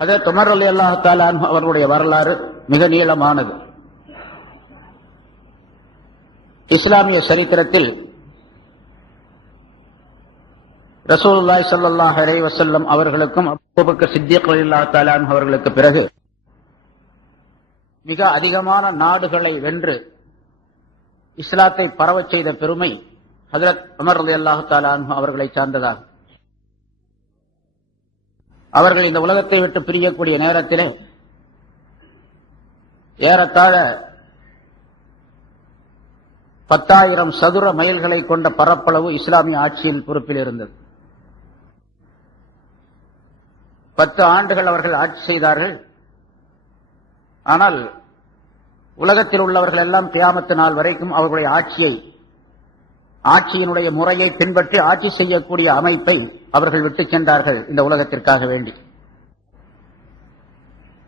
ஹஜ்ரத் Umar ரலியல்லாஹு தஆலா அன்ஹு அவர்களுடைய வரலாறு மிக நீளமானது. இஸ்லாமிய சரித்திரத்தில் ரசூலுல்லாஹி ஸல்லல்லாஹு அலைஹி வஸல்லம் அவர்களுக்கும் அபூபக்கர் சித்திக் ரலியல்லாஹு தஆலா அன்ஹு அவர்களுக்கு பிறகு மிக அதிகமான நாடுகளை வென்று இஸ்லாத்தை பரவச் செய்த பெருமை ஹஜ்ரத் உமர் ரலியல்லாஹு தஆலா அன்ஹு அவர்களை சார்ந்ததாகும். அவர்கள் இந்த உலகத்தை விட்டு பிரியக்கூடிய நேரத்திலே ஏறத்தாழ 10,000 சதுர மைல்களை கொண்ட பரப்பளவு இஸ்லாமிய ஆட்சியின் பொறுப்பில் இருந்தது. 10 ஆண்டுகள் அவர்கள் ஆட்சி செய்தார்கள். ஆனால் உலகத்தில் உள்ளவர்கள் எல்லாம் கியாமத்து நாள் வரைக்கும் அவர்களுடைய ஆட்சியினுடைய முறையை பின்பற்றி ஆட்சி செய்யக்கூடிய அமைப்பை அவர்கள் விட்டுச் சென்றார்கள் இந்த உலகத்திற்காக வேண்டி.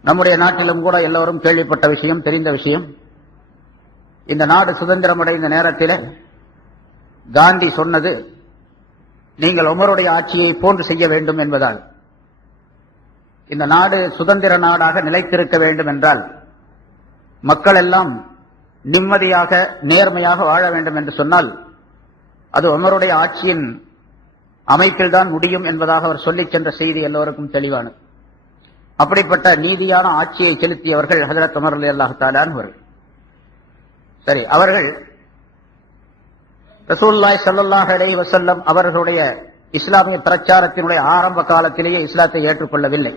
நம்முடைய நாட்டிலும் கூட எல்லோரும் கேள்விப்பட்ட விஷயம், தெரிந்த விஷயம். இந்த நாடு சுதந்திரமடைந்த நேரத்தில் காந்தி சொன்னது, நீங்கள் உமருடைய ஆட்சியை போன்று செய்ய வேண்டும் என்பதால். இந்த நாடு சுதந்திர நாடாக நிலைத்திருக்க வேண்டும் என்றால் மக்கள் எல்லாம் நிம்மதியாக நேர்மையாக வாழ வேண்டும் என்று சொன்னால் அது உமருடைய ஆட்சியின் அமைப்பில் தான் முடியும் என்பதாக அவர் சொல்லிச் சென்ற செய்தி எல்லோருக்கும் தெளிவானது. அப்படிப்பட்ட நீதியான ஆட்சியை செலுத்தியவர்கள் ஹஜ்ரத் உமர் ரலியல்லாஹு தஆலா அன்ஹு. சரி, அவர்கள் ரசூலுல்லாஹி ஸல்லல்லாஹு அலைஹி வஸல்லம் அவர்களுடைய இஸ்லாமிய பிரச்சாரத்தினுடைய ஆரம்ப காலத்திலேயே இஸ்லாத்தை ஏற்றுக்கொள்ளவில்லை.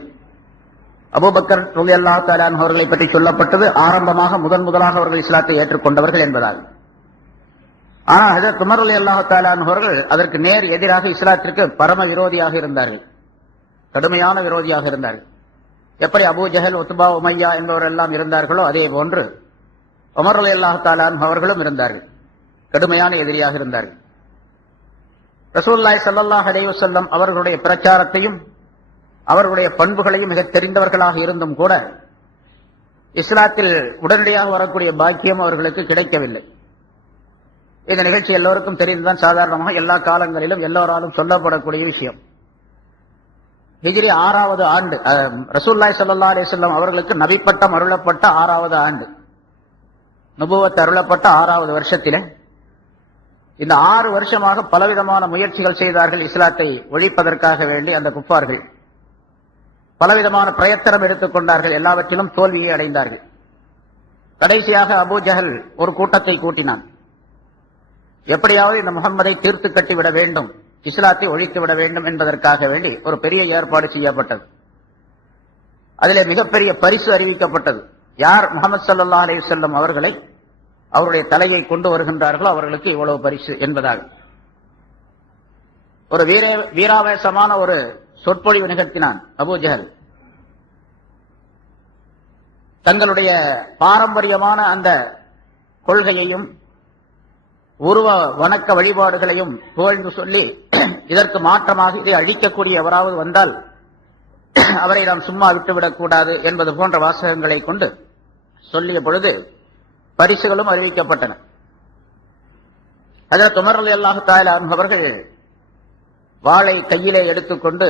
அபூபக்கர் ரலியல்லாஹு தஆலா அன்ஹு அவர்களை பற்றி சொல்லப்பட்டது ஆரம்பமாக முதலாக அவர்கள் இஸ்லாத்தை ஏற்றுக்கொண்டவர்கள் என்பதால். ஆனால் ஹஜ்ரத் உமர் ரலியல்லாஹு தஆலா அன்ஹு அவர்கள் அதற்கு நேர் எதிராக இஸ்லாத்திற்கு பரம விரோதியாக இருந்தார்கள், கடுமையான விரோதியாக இருந்தார்கள். எப்படி அபூ ஜஹல், உத்பா, உமையா என்பவர் எல்லாம் இருந்தார்களோ அதே போன்று உமர் ரலியல்லாஹு தஆலா அன்ஹு அவர்களும் இருந்தார்கள், கடுமையான எதிரியாக இருந்தார்கள். ரசூலுல்லாஹி ஸல்லல்லாஹு அலைஹி வஸல்லம் அவர்களுடைய பிரச்சாரத்தையும் அவர்களுடைய பண்புகளையும் மிக தெரிந்தவர்களாக இருந்தும் கூட இஸ்லாத்தில் உடனடியாக வரக்கூடிய பாக்கியம் அவர்களுக்கு கிடைக்கவில்லை. இந்த நிகழ்ச்சி எல்லோருக்கும் தெரிந்துதான், சாதாரணமாக எல்லா காலங்களிலும் எல்லோராலும் சொல்லப்படக்கூடிய விஷயம். ஹிஜ்ரி 6வது ஆண்டு, ரசூலுல்லாஹி ஸல்லல்லாஹு அலைஹி வஸல்லம் அவர்களுக்கு நபிப்பட்டம் அருளப்பட்ட 6வது ஆண்டு, நுபுவத் அருளப்பட்ட 6வது வருஷத்திலே இந்த 6 வருஷமாக பலவிதமான முயற்சிகள் செய்தார்கள் இஸ்லாத்தை ஒழிப்பதற்காக வேண்டி. அந்த குஃபார்கள் பலவிதமான பிரயத்தனம் எடுத்துக்கொண்டார்கள், எல்லாவற்றிலும் தோல்வியை அடைந்தார்கள். கடைசியாக அபூ ஜஹல் ஒரு கூட்டத்தை கூட்டினான். எப்படியாவது இந்த முகம்மதை தீர்த்து கட்டிவிட வேண்டும், இஸ்லாத்தை ஒழித்து விட வேண்டும் என்பதற்காக வேண்டி ஒரு பெரிய ஏற்பாடு செய்யப்பட்டது. அதிலே மிகப்பெரிய பரிசு அறிவிக்கப்பட்டது. யார் முஹம்மது ஸல்லல்லாஹு அலைஹி வஸல்லம் அவர்களை அவருடைய தலையை கொண்டு வருகின்றார்களோ அவர்களுக்கு இவ்வளவு பரிசு என்பதாக ஒரு வீராவேசமான ஒரு சொற்பொழிவு நிகழ்த்தினான் அபூ ஜஹல். தங்களுடைய பாரம்பரியமான அந்த கொள்கையையும் உருவ வணக்க வழிபாடுகளையும் புகழ்ந்து சொல்லி, இதற்கு மாற்றமாக இதை அழிக்கக்கூடிய எவராவது வந்தால் அவரை நாம் சும்மா விட்டுவிடக் கூடாது என்பது போன்ற வாசகங்களை கொண்டு சொல்லிய பொழுது பரிசுகளும் அறிவிக்கப்பட்டன. ஹஜ்ரத் உமர் ரலியல்லாஹு தஆலா அன்ஹு அவர்கள் வாளை கையிலே எடுத்துக்கொண்டு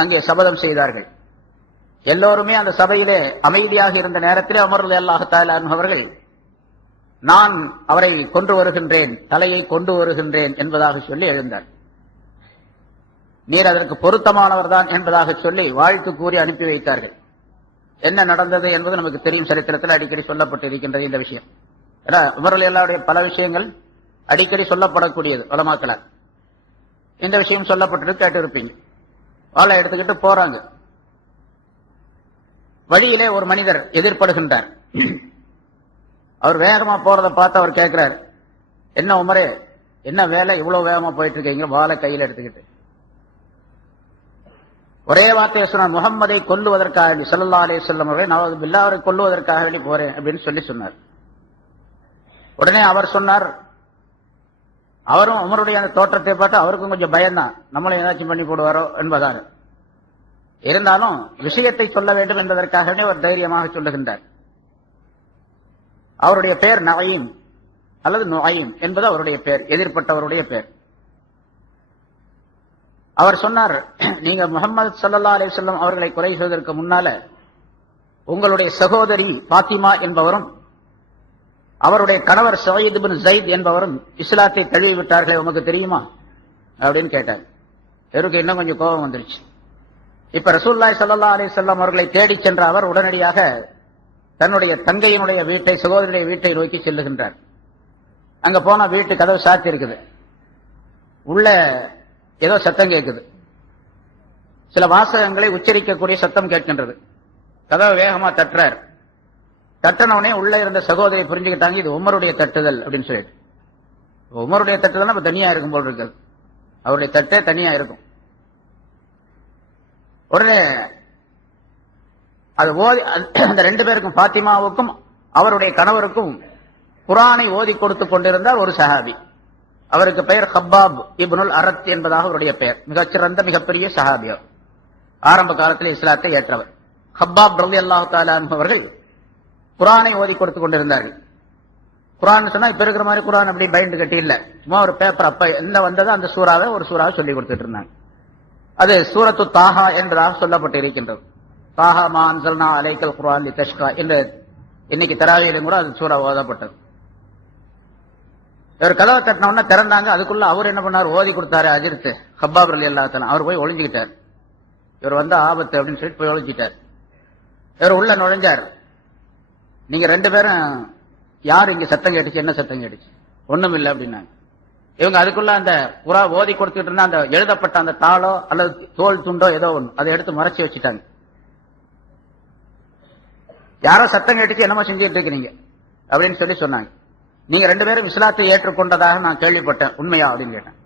அங்கே சபதம் செய்தார்கள். எல்லோருமே அந்த சபையிலே அமைதியாக இருந்த நேரத்திலே உமர் ரலியல்லாஹு தஆலா அன்ஹு அவர்கள், நான் அவரை கொண்டு வருகின்றேன், தலையை கொண்டு வருகின்றேன் என்பதாக சொல்லி எழுந்தார். நீர் அதற்கு பொருத்தமானவர் தான் என்பதாக சொல்லி வாழ்த்து கூறி அனுப்பி வைத்தார்கள். என்ன நடந்தது என்பது நமக்கு தெரியும், சரித்திரத்தில் அடிக்கடி சொல்லப்பட்டு இருக்கின்றது இந்த விஷயம். ஏன்னா உமர் ரலியல்லாஹுடைய பல விஷயங்கள் அடிக்கடி சொல்லப்படக்கூடியது உலமாக்களால். இந்த விஷயம் சொல்லப்பட்டு கேட்டிருப்பீங்க. வாளை எடுத்துக்கிட்டு போறாங்க. வழியிலே ஒரு மனிதர் எதிர்படுகின்றார். அவர் வேகமா போறதை பார்த்து அவர் கேட்கிறார், என்ன உமரே, என்ன வேலை, இவ்வளவு வேகமா போயிட்டு இருக்கீங்க வாளை கையில் எடுத்துக்கிட்டு? ஒரே வார்த்தையை சொன்னார், முகம்மதை கொல்லுவதற்காக ஸல்லல்லாஹு அலைஹி வஸல்லம் அவரை, நவது பில்லாஹ் அவரை கொல்லுவதற்காக வேண்டி போறேன் அப்படின்னு சொன்னார். உடனே அவர் சொன்னார், அவரும் உமருடைய அந்த தோற்றத்தை பார்த்து அவருக்கும் கொஞ்சம் பயம்தான், நம்மளை ஏதாச்சும் பண்ணி போடுவாரோ என்பதால். இருந்தாலும் விஷயத்தை சொல்ல வேண்டும் என்பதற்காகவே அவர் தைரியமாக சொல்லுகின்றார். அவருடைய பெயர் நவீம் அல்லது நுஐம் என்பது அவருடைய பெயர், எதிர்ப்பட்டவருடைய பெயர். அவர் சொன்னார், நீங்க முஹம்மது ஸல்லல்லாஹு அலைஹி வஸல்லம் அவர்களை குறை சொல்வதற்கு முன்னால உங்களுடைய சகோதரி பாத்திமா என்பவரும் அவருடைய கணவர் ஸயீத் இப்னு ஸைத் என்பவரும் இஸ்லாத்தை தழுவி விட்டார்களே, உமக்கு தெரியுமா அப்படின்னு கேட்டார். இவருக்கு இன்னும் கொஞ்சம் கோபம் வந்துருச்சு. இப்ப ரசூலுல்லாஹி ஸல்லல்லாஹு அலைஹி வஸல்லம் அவர்களை தேடி சென்ற அவர் உடனடியாக தன்னுடைய தங்கையினுடைய வீட்டை, சகோதரியுடைய வீட்டை நோக்கி செல்லுகின்றார். அங்க போன வீட்டு கதவு சாத்தி இருக்குது. உள்ள ஏதோ சத்தம் கேட்குது. சில வாசகங்களை உச்சரிக்கக்கூடிய சத்தம் கேட்கின்றது. கதவை வேகமா தட்டுறார். தட்டனவுடனே உள்ள இருந்த சகோதரி புரிஞ்சுக்கிட்டாங்க, இது உமருடைய தட்டுதல் அப்படின்னு சொல்லிட்டு. உமருடைய தட்டுதல் நம்ம தனியா இருக்கும் போல் இருக்குது. அவருடைய தட்டே தனியா இருக்கும். உடனே அது ஓதி அந்த ரெண்டு பேருக்கும், பாத்திமாவுக்கும் அவருடைய கணவருக்கும் குர்ஆனை ஓதி கொடுத்து கொண்டிருந்தார் ஒரு சஹாபி. அவருக்கு பெயர் ஹப்பாப் இப்னுல் அரத் என்பதாக அவருடைய பெயர். மிகச்சிறந்த மிகப்பெரிய சஹாபி. ஆரம்ப காலத்தில் இஸ்லாத்தை ஏற்றவர் ஹப்பாப் ரலியல்லாஹு தஆலா அன்ஹு அவர்கள் குர்ஆனை ஓதி கொடுத்து கொண்டிருந்தார்கள். குர்ஆன் சொன்னா இப்ப இருக்கிற மாதிரி குர்ஆன் அப்படி பைண்ட் கட்டி இல்ல, சும்மா ஒரு பேப்பர். அப்ப என்ன வந்ததோ அந்த சூறாவை ஒரு சூறாவை சொல்லி கொடுத்துட்டு இருந்தாங்க. அது சூரத்து தாஹா என்பதாக சொல்லப்பட்டு இருக்கின்றது. தாஹா மா அன்ஸல்னா அலைக்கல் குர்ஆன் லிதஷ்கா என்று இன்னைக்கு தராவியிலும் கூட அது சூறா ஓதப்பட்டது. இவர் கதவை தட்டின உடனே திறந்தாங்க. அதுக்குள்ள அவர் என்ன பண்ணார், ஓதி கொடுத்தாரு அஜிர்த்து ஹப்பாப் ரலியல்லாஹு தஆலா. அவர் போய் ஒளிஞ்சுக்கிட்டார். இவர் வந்து ஆபத்து அப்படின்னு சொல்லிட்டு போய் ஒளிஞ்சிட்டார். இவர் உள்ள நுழைஞ்சார். நீங்க ரெண்டு பேரும் யார் இங்க சத்தம் கேட்டுச்சு, என்ன சத்தம் கேட்டுச்சு? ஒண்ணும் இல்லை அப்படின்னாங்க. இவங்க அதுக்குள்ள அந்த புறா ஓதி கொடுத்துட்டு இருந்தா அந்த எழுதப்பட்ட அந்த தாளோ அல்லது தோல் துண்டோ ஏதோ ஒண்ணு அதை எடுத்து மறைச்சு வச்சுட்டாங்க. யாரோ சத்தம் கேட்டுச்சு, என்னமோ செஞ்சுட்டு இருக்கிறீங்க அப்படின்னு சொல்லி சொன்னாங்க. நீங்க ரெண்டு பேரும் இஸ்லாத்தை ஏற்றுக்கொண்டதாக நான் கேள்விப்பட்டேன், உண்மையா அப்படின்னு கேட்டேன்.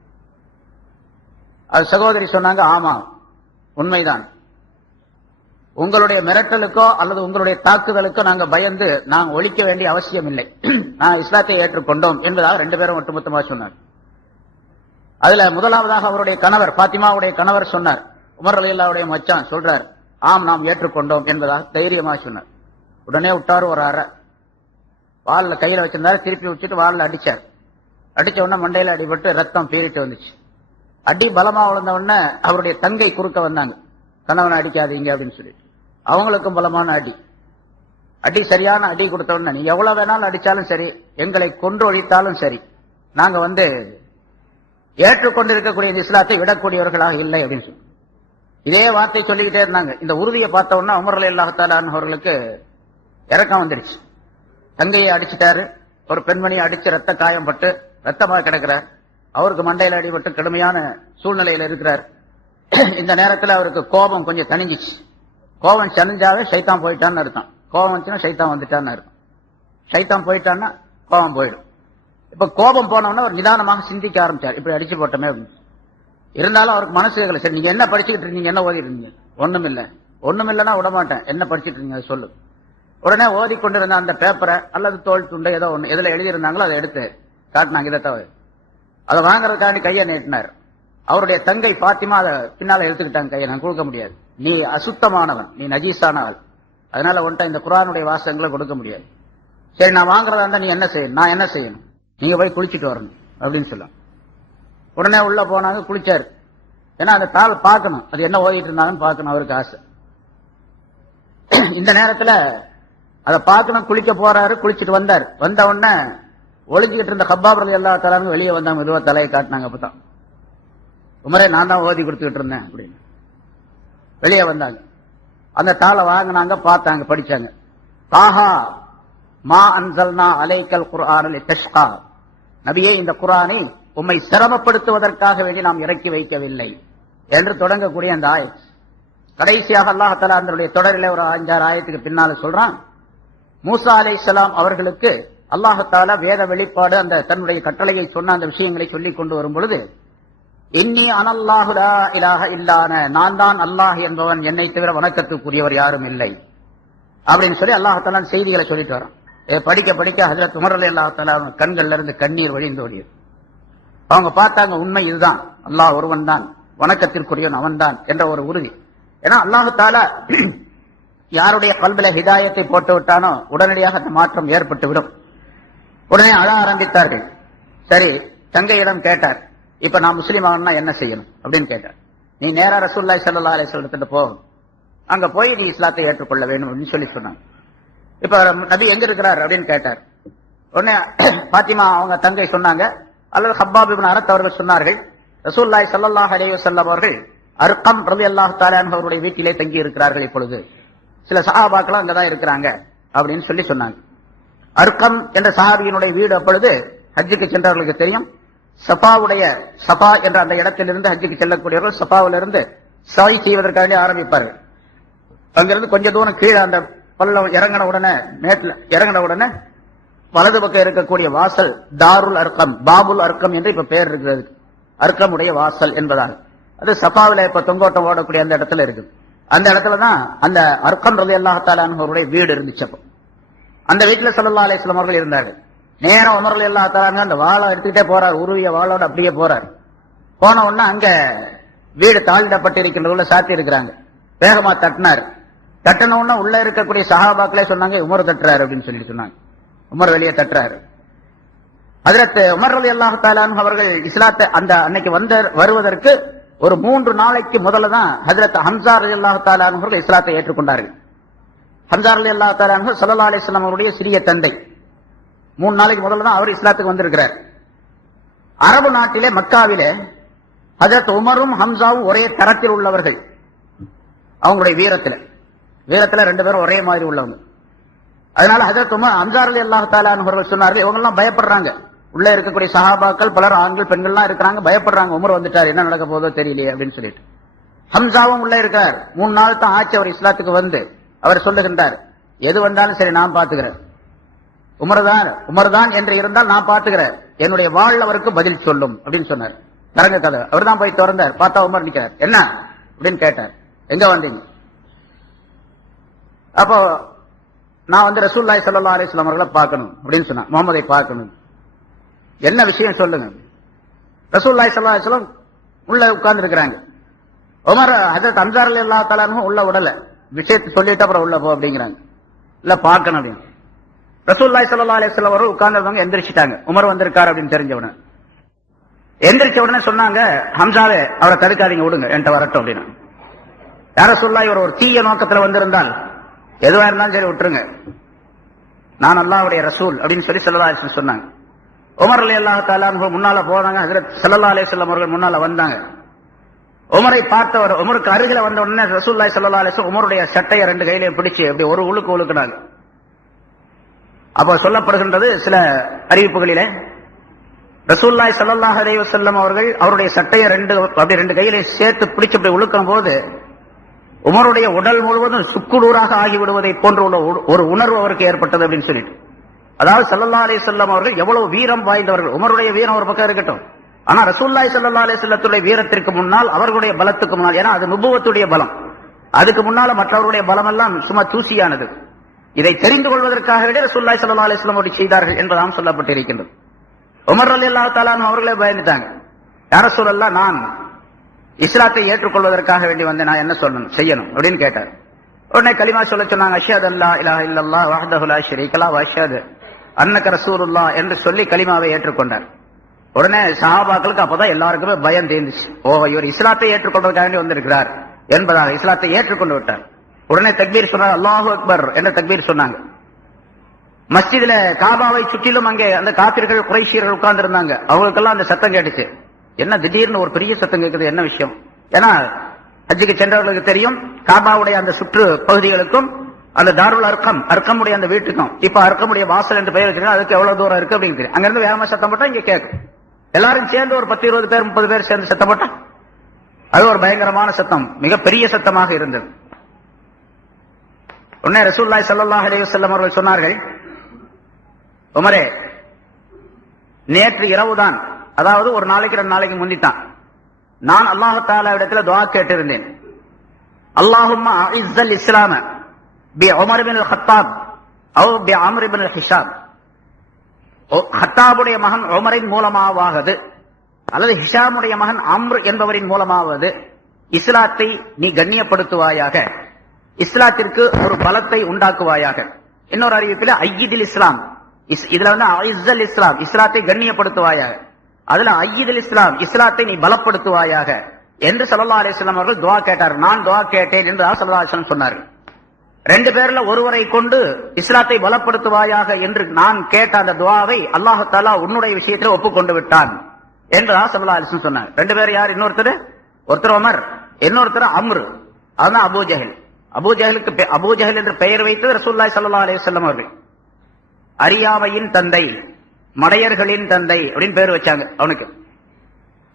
அது சகோதரி சொன்னாங்க, ஆமா உண்மைதான். உங்களுடைய மிரட்டலுக்கோ அல்லது உங்களுடைய தாக்குதலுக்கோ நாங்க பயந்து நாங்க ஒழிக்க வேண்டிய அவசியம் இல்லை, நான் இஸ்லாத்தை ஏற்றுக்கொண்டோம் என்பதாக ரெண்டு பேரும் ஒட்டுமொத்தமாக சொன்னார். அதுல முதலாவதாக அவருடைய கணவர், பாத்திமாவுடைய கணவர் சொன்னார், உமர் ரலியல்லாஹுடைய மச்சான் சொல்றார், ஆம் நாம் ஏற்றுக்கொண்டோம் என்பதாக தைரியமாக சொன்னார். உடனே விட்டாரு ஒரு அறை. வால்ல கையில வச்சிருந்தாரு, திருப்பி வச்சுட்டு வால்ல அடிச்சார். அடிச்ச உடனே மண்டையில அடிபட்டு ரத்தம் பீறிட்டு வந்துச்சு. அடி பலமா விழுந்த உடனே அவருடைய தங்கை குறுக்க வந்தாங்க, கணவனை அடிக்காதீங்க அப்படின்னு சொல்லி. அவங்களுக்கும் பலமான அடி. அடி சரியான அடி கொடுத்த உடனே, நீ எவ்வளவு வேணாலும் அடிச்சாலும் சரி, எங்களை கொன்று ஒழித்தாலும் சரி, நாங்க வந்து ஏற்றுக்கொண்டிருக்கக்கூடிய இஸ்லாத்தை விடக்கூடியவர்களாக இல்லை அப்படின்னு சொல்லி இதே வார்த்தை சொல்லிக்கிட்டே இருந்தாங்க. இந்த உறுதியை பார்த்த உடனே உமர் ரலியல்லாஹு தஆலா அவர்களுக்கு இறக்கம் வந்துடுச்சு. தங்கையை அடிச்சுட்டாரு, ஒரு பெண்மணியை அடிச்சு ரத்த காயம் பட்டு ரத்தமாக கிடக்கிறார். அவருக்கு மண்டையில அடிபட்டு கடுமையான சூழ்நிலையில் இருக்கிறார். இந்த நேரத்தில் அவருக்கு கோபம் கொஞ்சம் தணிஞ்சிச்சு. கோபம் தணிஞ்சாவே சைத்தான் போயிட்டான்னு அர்த்தம். கோபம் வந்துச்சுன்னா சைத்தான் வந்துட்டான்னு அர்த்தம். சைத்தான் போயிட்டான்னா கோபம் போயிடும். இப்ப கோபம் போனோம்னா ஒரு நிதானமாக சிந்திக்க ஆரம்பிச்சார், இப்படி அடிச்சு போட்டோமே அப்படின்னு. இருந்தாலும் அவருக்கு மனசு கேட்கல. சரி, நீங்க என்ன படிச்சுக்கிட்டு இருக்கீங்க, என்ன ஓதிட்டு இருக்கீங்க? ஒண்ணும் இல்ல. ஒண்ணும் இல்லைன்னா விட மாட்டேன், என்ன படிச்சுட்டு இருக்கீங்க சொல்லு. உடனே ஓதிக்கொண்டிருந்த அந்த பேப்பரை அல்லது தோல் துண்டை ஏதோ ஒண்ணு எதுல எழுதியிருந்தாங்களோ அதை எடுத்து காட்டினாங்க. இதை தவிர அதை வாங்குறதுக்காண்டி கையை நீட்டினார். அவருடைய தங்கை பாத்திமா அதை பின்னால எடுத்துக்கிட்டாங்க கையை. நான் கொடுக்க முடியாது, நீ அசுத்தமானவன், நீ நஜீஸானவள், அதனால உன்ட்ட இந்த குர்ஆனுடைய வாசகங்களை கொடுக்க முடியாது. சரி, நான் வாங்குறதா இருந்தா நீ என்ன செய்யணும், நான் என்ன செய்யணும், நீங்க போய் குளிச்சுட்டு வரணும் அப்படின்னு சொல்ல. உடனே உள்ள போனாங்க, குளிச்சாரு. ஏன்னா அந்த தாள் பார்க்கணும், அது என்ன ஓதிட்டு இருந்தாங்கன்னு பார்க்கணும், அவருக்கு ஆசை. இந்த நேரத்துல அதை பார்க்கணும், குளிக்க போறாரு. குளிச்சுட்டு வந்தார். வந்த உடனே ஒளிஞ்சிட்டு இருந்த ஹப்பாப் ரலியல்லாஹு தஆலா வெளியே வந்தாங்க. மெதுவா தலையை காட்டினாங்க. அப்பதான், உமரே நான் தான் ஓதி கொடுத்துக்கிட்டு இருந்தேன் அப்படின்னு வெளியே வந்தாங்க. அந்த தாளை வாங்கினாங்க, பார்த்தாங்க, படிச்சாங்க. தாஹா மா அன்ஸல்னா அலைக்கல் குர்ஆன லிதஷ்கா. நபியே, இந்த குர்ஆனை உம்மை சிரமப்படுத்துவதற்காக வேண்டி நாம் இறக்கி வைக்கவில்லை என்று தொடங்கக்கூடிய அந்த ஆயத். கடைசியாக அல்லாஹ் தஆலா அதனுடைய தொடரில் ஒரு 5-6 ஆயத்துக்கு பின்னால சொல்றான், மூசா அலைஹிஸ்ஸலாம் அவர்களுக்கு அல்லாஹ் தஆலா வேத வெளிப்பாடு அந்த தன்னுடைய கட்டளையை சொன்ன அந்த விஷயங்களை சொல்லி கொண்டு வரும் பொழுது, இன்னி அனல்லாஹு லா இலாஹ இல்லான, நான் தான் அல்லாஹ் என்பவன், என்னை தவிர வணக்கத்துக்குரியவர் யாரும் இல்லை அப்படின்னு சொல்லி அல்லாஹ் தஆலா செய்திகளை சொல்லிட்டு வரோம். படிக்க படிக்க ஹஜ்ரத் உமர் ரலியல்லாஹு தஆலா கண்கள்ல இருந்து கண்ணீர் வழிந்து ஓடியது. அவங்க பார்த்தாங்க, உண்மை இதுதான், அல்லாஹ் ஒருவன் தான், வணக்கத்திற்குரியவன் அவன் தான் என்ற ஒரு உறுதி. ஏன்னா அல்லாஹ் தஆலா யாருடைய கல்வில ஹிதாயத்தை போட்டு விட்டானோ உடனடியாக அந்த மாற்றம் ஏற்பட்டு விடும். உடனே அழ ஆரம்பித்தார்கள். சரி, தங்கையிடம் கேட்டார், இப்ப நான் முஸ்லீம் ஆகணும்னா என்ன செய்யணும் அப்படின்னு கேட்டார். நீ நேரா ரசூலுல்லாஹி ஸல்லல்லாஹு அலைஹி வஸல்லம் போ, அங்க போய் நீ இஸ்லாத்தை ஏற்றுக்கொள்ள வேண்டும் அப்படின்னு சொல்லி சொன்னாங்க. இப்ப நபி எங்க இருக்கிறார் அப்படின்னு கேட்டார். உடனே பாத்திமா அவங்க தங்கை சொன்னாங்க, அல்லது ஹப்பாப் இப்னு அரத் அவர்கள் சொன்னார்கள், ரசூலுல்லாஹி ஸல்லல்லாஹு அலைஹி வஸல்லம் அவர்கள் அர்கம் ரலியல்லாஹு தஆலா அன்ஹு அவருடைய வீட்டிலே தங்கி இருக்கிறார்கள், இப்பொழுது சில சஹாபாக்கள் அங்கதான் இருக்கிறாங்க அப்படின்னு சொல்லி சொன்னாங்க. அர்கம் என்ற சஹாபியினுடைய வீடு அப்பொழுது ஹஜ்ஜுக்கு சென்றவர்களுக்கு தெரியும், சஃபா என்ற அந்த இடத்திலிருந்து ஹஜ்ஜுக்கு செல்லக்கூடியவர்கள் சஃபாவிலிருந்து சாய் செய்வதற்காக ஆரம்பிப்பார்கள். அங்கிருந்து கொஞ்ச தூரம் கீழே அந்த பள்ளம் இறங்கின உடனே, மேட்டில் இறங்கின உடனே வலது பக்கம் இருக்கக்கூடிய வாசல் தாருல் அர்க்கம், பாபுல் அர்க்கம் என்று இப்ப பெயர் இருக்கிறது, அர்க்கமுடைய வாசல் என்பதால். அது சஃபாவில இப்ப தொங்கோட்டம் ஓடக்கூடிய அந்த இடத்துல இருக்குது. அந்த இடத்துலதான் அந்த அர்க்கம் ரலியல்லாஹு தஆலா அன்ஹுடைய வீடு இருந்துச்சு. அந்த வீட்டுல ஸல்லல்லாஹு அலைஹி வஸல்லம் அவர்கள் இருந்தார்கள். நேரம் உமர் ரலியல்லாஹு தஆலா அன்ஹு அந்த வாளை எடுத்துக்கிட்டே போறார், உருவிய வாளோட அப்படியே போறார். போன உடனே அங்க வீடு தாழ்டப்பட்டிருக்கின்ற சாத்தி இருக்கிறாங்க. வேகமா தட்டினார். தட்டின உடனே உள்ள இருக்கக்கூடிய சஹாபாக்களே சொன்னாங்க, உமர் தட்டுறாரு அப்படின்னு சொல்லி சொன்னாங்க. உமர் வெளியே தட்டுறாரு. ஹஜ்ரத் உமர் ரலியல்லாஹு தஆலா அன்ஹு அவர்கள் இஸ்லாத்தை அந்த அன்னைக்கு வருவதற்கு ஒரு 3 நாளைக்கு முதல்ல தான் ஹஜ்ரத் ஹம்சா ரலியல்லாஹு தஆலா அன்ஹு அவர்கள் இஸ்லாத்தை ஏற்றுக்கொண்டார்கள். ஹம்சா ரலியல்லாஹு தஆலா அன்ஹு ஸல்லல்லாஹு அலைஹி வஸல்லம் அவருடைய சிறிய தந்தை. 3 நாளைக்கு முதல்ல தான் அவர் இஸ்லாத்துக்கு வந்திருக்கிறார். அரபு நாட்டிலே மக்காவிலே ஹஜ்ரத் உமரும் ஹம்சாவும் ஒரே தரத்தில் உள்ளவர்கள். அவங்களுடைய வீரத்துல 2 பேரும் ஒரே மாதிரி உள்ளவங்க. அதனால ஹஜ்ரத் உமர் ஹம்சா ரலியல்லாஹு தஆலா அன்ஹு அவர்கள் சொன்னார்கள், இவங்க எல்லாம் பயப்படுறாங்க, உள்ள இருக்கக்கூடிய சஹாபாக்கள் பலர் ஆண்கள் பெண்கள்லாம் இருக்கிறாங்க, பயப்படுறாங்க, உமர் வந்துட்டார், என்ன நடக்க போதோ தெரியலையே அப்படின்னு சொல்லிட்டு. ஹம்சாவும் உள்ள இருக்கார். 3 நாள் தான் ஆச்சு அவர் இஸ்லாத்துக்கு வந்து. அவர் சொல்லுகின்றார், எது வந்தாலும் சரி நான் பாத்துக்கிறேன், உமர்தான் என்று இருந்தால் நான் பாத்துக்கிறேன், என்னுடைய வாழ் அவருக்கு பதில் சொல்லும் அப்படின்னு சொன்னார். தரங்க கதை. அவர் தான் போய் திறந்தார். பார்த்தா உமர் நிக்கிறார். என்ன அப்படின்னு கேட்டார், எங்க வந்தீங்க? அப்போ நான் வந்து ரசூலுல்லாஹி ஸல்லல்லாஹு அலைஹி வஸல்லம் அவர்களை பார்க்கணும் அப்படின்னு சொன்னார். முகமதை பார்க்கணும். என்ன விஷயம் சொல்லுங்க. ரசூலுல்லாஹி ஸல்லல்லாஹு அலைஹி வஸல்லம் உள்ள உட்கார்ந்து இருக்கிறாங்க. உமர் ஹஜ்ரத் ஹம்சா ரலியல்லாஹு தஆலா அன்ஹு உள்ள உடல, விஷயத்தை சொல்லிட்டு அப்புறம் உள்ள போ அப்படிங்கிறாங்க. இல்ல பார்க்கணும் அப்படின்னு. ரசூலுல்லாஹி ஸல்லல்லாஹு அலைஹி வஸல்லம் அவர்கள் உட்கார்ந்தவங்க எந்திரிச்சிட்டாங்க. உமர் வந்திருக்காரு அப்படின்னு தெரிஞ்ச உடனே சொன்னாங்க, ஹம்சாவே அவரை தடுக்காதீங்க, விடுங்க, என்கிட்ட வரட்டும் அப்படின்னு. யார சொல்லா இவர் ஒரு தீய நோக்கத்துல வந்திருந்தால் எதுவா இருந்தாலும் சரி விட்டுருங்க, நான் அல்லாஹ்வுடைய ரசூல் அப்படின்னு சொல்லி ஸல்லல்லாஹு அலைஹி வஸல்லம் சொன்னாங்க. உமர் ரலியல்லாஹு தஆலா அன்ஹு முன்னால போனாங்க. ஹஜ்ரத் ஸல்லல்லாஹு அலைஹி வஸல்லம் அவர்கள் முன்னால வந்தாங்க. உமரை பார்த்தவர் உமருக்கு அருகில வந்த உடனே ரசூலுல்லாஹி ஸல்லல்லாஹு அலைஹி வஸல்லம் உமருடைய சட்டையை 2 கையிலே பிடிச்சு அப்படி ஒரு உழுக்குனாங்க. அப்போ சொல்லப்படுகின்றது சில அறிவிப்புகளிலே, ரசூலுல்லாஹி ஸல்லல்லாஹு அலைஹி வஸல்லம் அவர்கள் அவருடைய சட்டையை 2 கையிலே சேர்த்து பிடிச்சு அப்படி உழுக்கும் போது உமருடைய உடல் முழுவதும் சுக்குநூறாக ஆகிவிடுவதை போன்ற ஒரு உணர்வு அவருக்கு ஏற்பட்டது அப்படின்னு சொல்லிட்டு. அதாவது ஸல்லல்லாஹு அலைஹி வஸல்லம் அவர்கள் எவ்வளவு வீரம் வாய்ந்தவர்கள். உமருடைய வீரம் ஒரு பக்கம் இருக்கட்டும், ஆனா ரசூலுல்லாஹி ஸல்லல்லாஹு அலைஹி வஸல்லத்துடைய வீரத்திற்கு முன்னால், அவர்களுடைய பலத்துக்கு முன்னால், ஏன்னா அது நுபுவத்துடைய பலம், அதுக்கு முன்னால மற்றவருடைய பலம் எல்லாம் சும்மா தூசியானது. இதை தெரிந்து கொள்வதற்காகவே ரசூலுல்லாஹி ஸல்லல்லாஹு அலைஹி வஸல்லம் அவர்கள் செய்தார்கள் என்பதாம் சொல்லப்பட்டிருக்கின்றது. உமர் ரலியல்லாஹு தஆலா அவர்களே பயந்துட்டாங்க. யா ரசூலல்லாஹ், நான் இஸ்லாத்தை ஏற்றுக்கொள்வதற்காக வேண்டி வந்து நான் என்ன செய்யணும் அப்படின்னு கேட்டார். உடனே கலிமா சொல்ல சொன்னாங்க. அஷ்ஹது அல்லா இலாஹா இல்லல்லாஹ் வஹ்தஹு லா ஷரீக லஹு வ அஷ்ஹது அன்னக ரசூலுல்லாஹ் என்று சொல்லி கலிமாவை ஏற்றுக்கொண்டார். உடனே சஹாபாக்களுக்கு அப்பதான் எல்லாருக்குமே பயம் தீர்ந்துச்சு. இவர் இஸ்லாத்தை ஏற்றுக்கொள்வதற்காக வேண்டி வந்திருக்கிறார் என்பதாக இஸ்லாத்தை ஏற்றுக்கொண்டு விட்டார். உடனே தக்பீர் சொன்னார், அல்லாஹு அக்பர் என்ற தக்பீர் சொன்னாங்க. மஸ்ஜிதுல காபாவை சுற்றிலும் அங்கே அந்த காபிர்கள் குறைஷியர்கள் உட்கார்ந்து இருந்தாங்க. அவங்களுக்கெல்லாம் அந்த சத்தம் கேட்டுச்சு. என்ன திடீர்னு ஒரு பெரிய சத்தம் கேட்குது, என்ன விஷயம்? ஏன்னா ஹஜ்ஜுக்கு சென்றவர்களுக்கு தெரியும், காபாவுடைய அந்த சுற்று பகுதிகளுக்கும் அந்த தாருல் அர்க்கமுடைய அந்த வீட்டுக்கும் இப்ப அர்க்கமுடைய வாசல் என்று பெயர் வச்சிருக்கா, அதுக்கு எவ்வளவு தூரம் இருக்கு அப்படின்னு தெரியும். அங்கிருந்து வேகமா சத்தம் போட்டா இங்க கேட்கும். எல்லாரும் சேர்ந்து ஒரு 10-20 பேர் 30 பேர் சேர்ந்து சத்தம் போட்டா அது ஒரு பயங்கரமான சத்தம், மிகப்பெரிய சத்தமாக இருந்தது. உடனே ரசூலுல்லாஹி ஸல்லல்லாஹு அலைஹி வஸல்லம் அவர்கள் சொன்னார்கள், உமரே, நேற்று இரவுதான், அதாவது ஒரு நாளைக்கு 2 நாளைக்கு முந்தித்தான், நான் அல்லாஹ் தஆலா இடத்துல துஆ கேட்டிருந்தேன். அல்லாஹும்ம அஇஸ்ஸல் இஸ்லாம பி உமர் இப்னு அல்-கத்தாப் அவ் பி அம்ர் இப்னு ஹிஷாம். கத்தாபுடைய மகன் உமரின் மூலமாவது அல்லது ஹிஷாமுடைய மகன் அம்ர் என்பவரின் மூலமாவது இஸ்லாத்தை நீ கண்ணியப்படுத்துவாயாக, இஸ்லாத்திற்கு ஒரு பலத்தை உண்டாக்குவாயாக. இன்னொரு அறிவிப்பில் ஐயிதில் இஸ்லாம், இதுல வந்து அஇஸ்ஸல் இஸ்லாம், இஸ்லாத்தை கண்ணியப்படுத்துவாயாக. அதுல ஐயிதில் இஸ்லாம், இஸ்லாத்தை நீ பலப்படுத்துவாயாக என்று ஸல்லல்லாஹு அலைஹி வஸல்லம் அவர்கள் துஆ கேட்டார். நான் துஆ கேட்டேன் என்று ஸல்லல்லாஹு அலைஹி வஸல்லம் சொன்னார்கள். ரெண்டு பேர்ல ஒருவரை கொண்டு இஸ்லாத்தை பலப்படுத்துவாயாக என்று நான் கேட்ட அந்த துஆவை அல்லாஹ் தஆலா உன்னுடைய விஷயத்தில் ஒப்புக்கொண்டு விட்டான் என்று ஸல்லல்லாஹு அலைஹி வஸல்லம் சொன்னார். ரெண்டு பேர் யார்? ஒருத்தர் உமர், இன்னொருத்தர் அம்ரு. அதுதான் அபூ ஜஹல். அபூ ஜஹல் என்று பெயர் வைத்தது ரசூலுல்லாஹி ஸல்லல்லாஹு அலைஹி வஸல்லம் அவர்கள். அறியாமையின் தந்தை, மடையர்களின் தந்தை அப்படின்னு பேர் வச்சாங்க அவனுக்கு.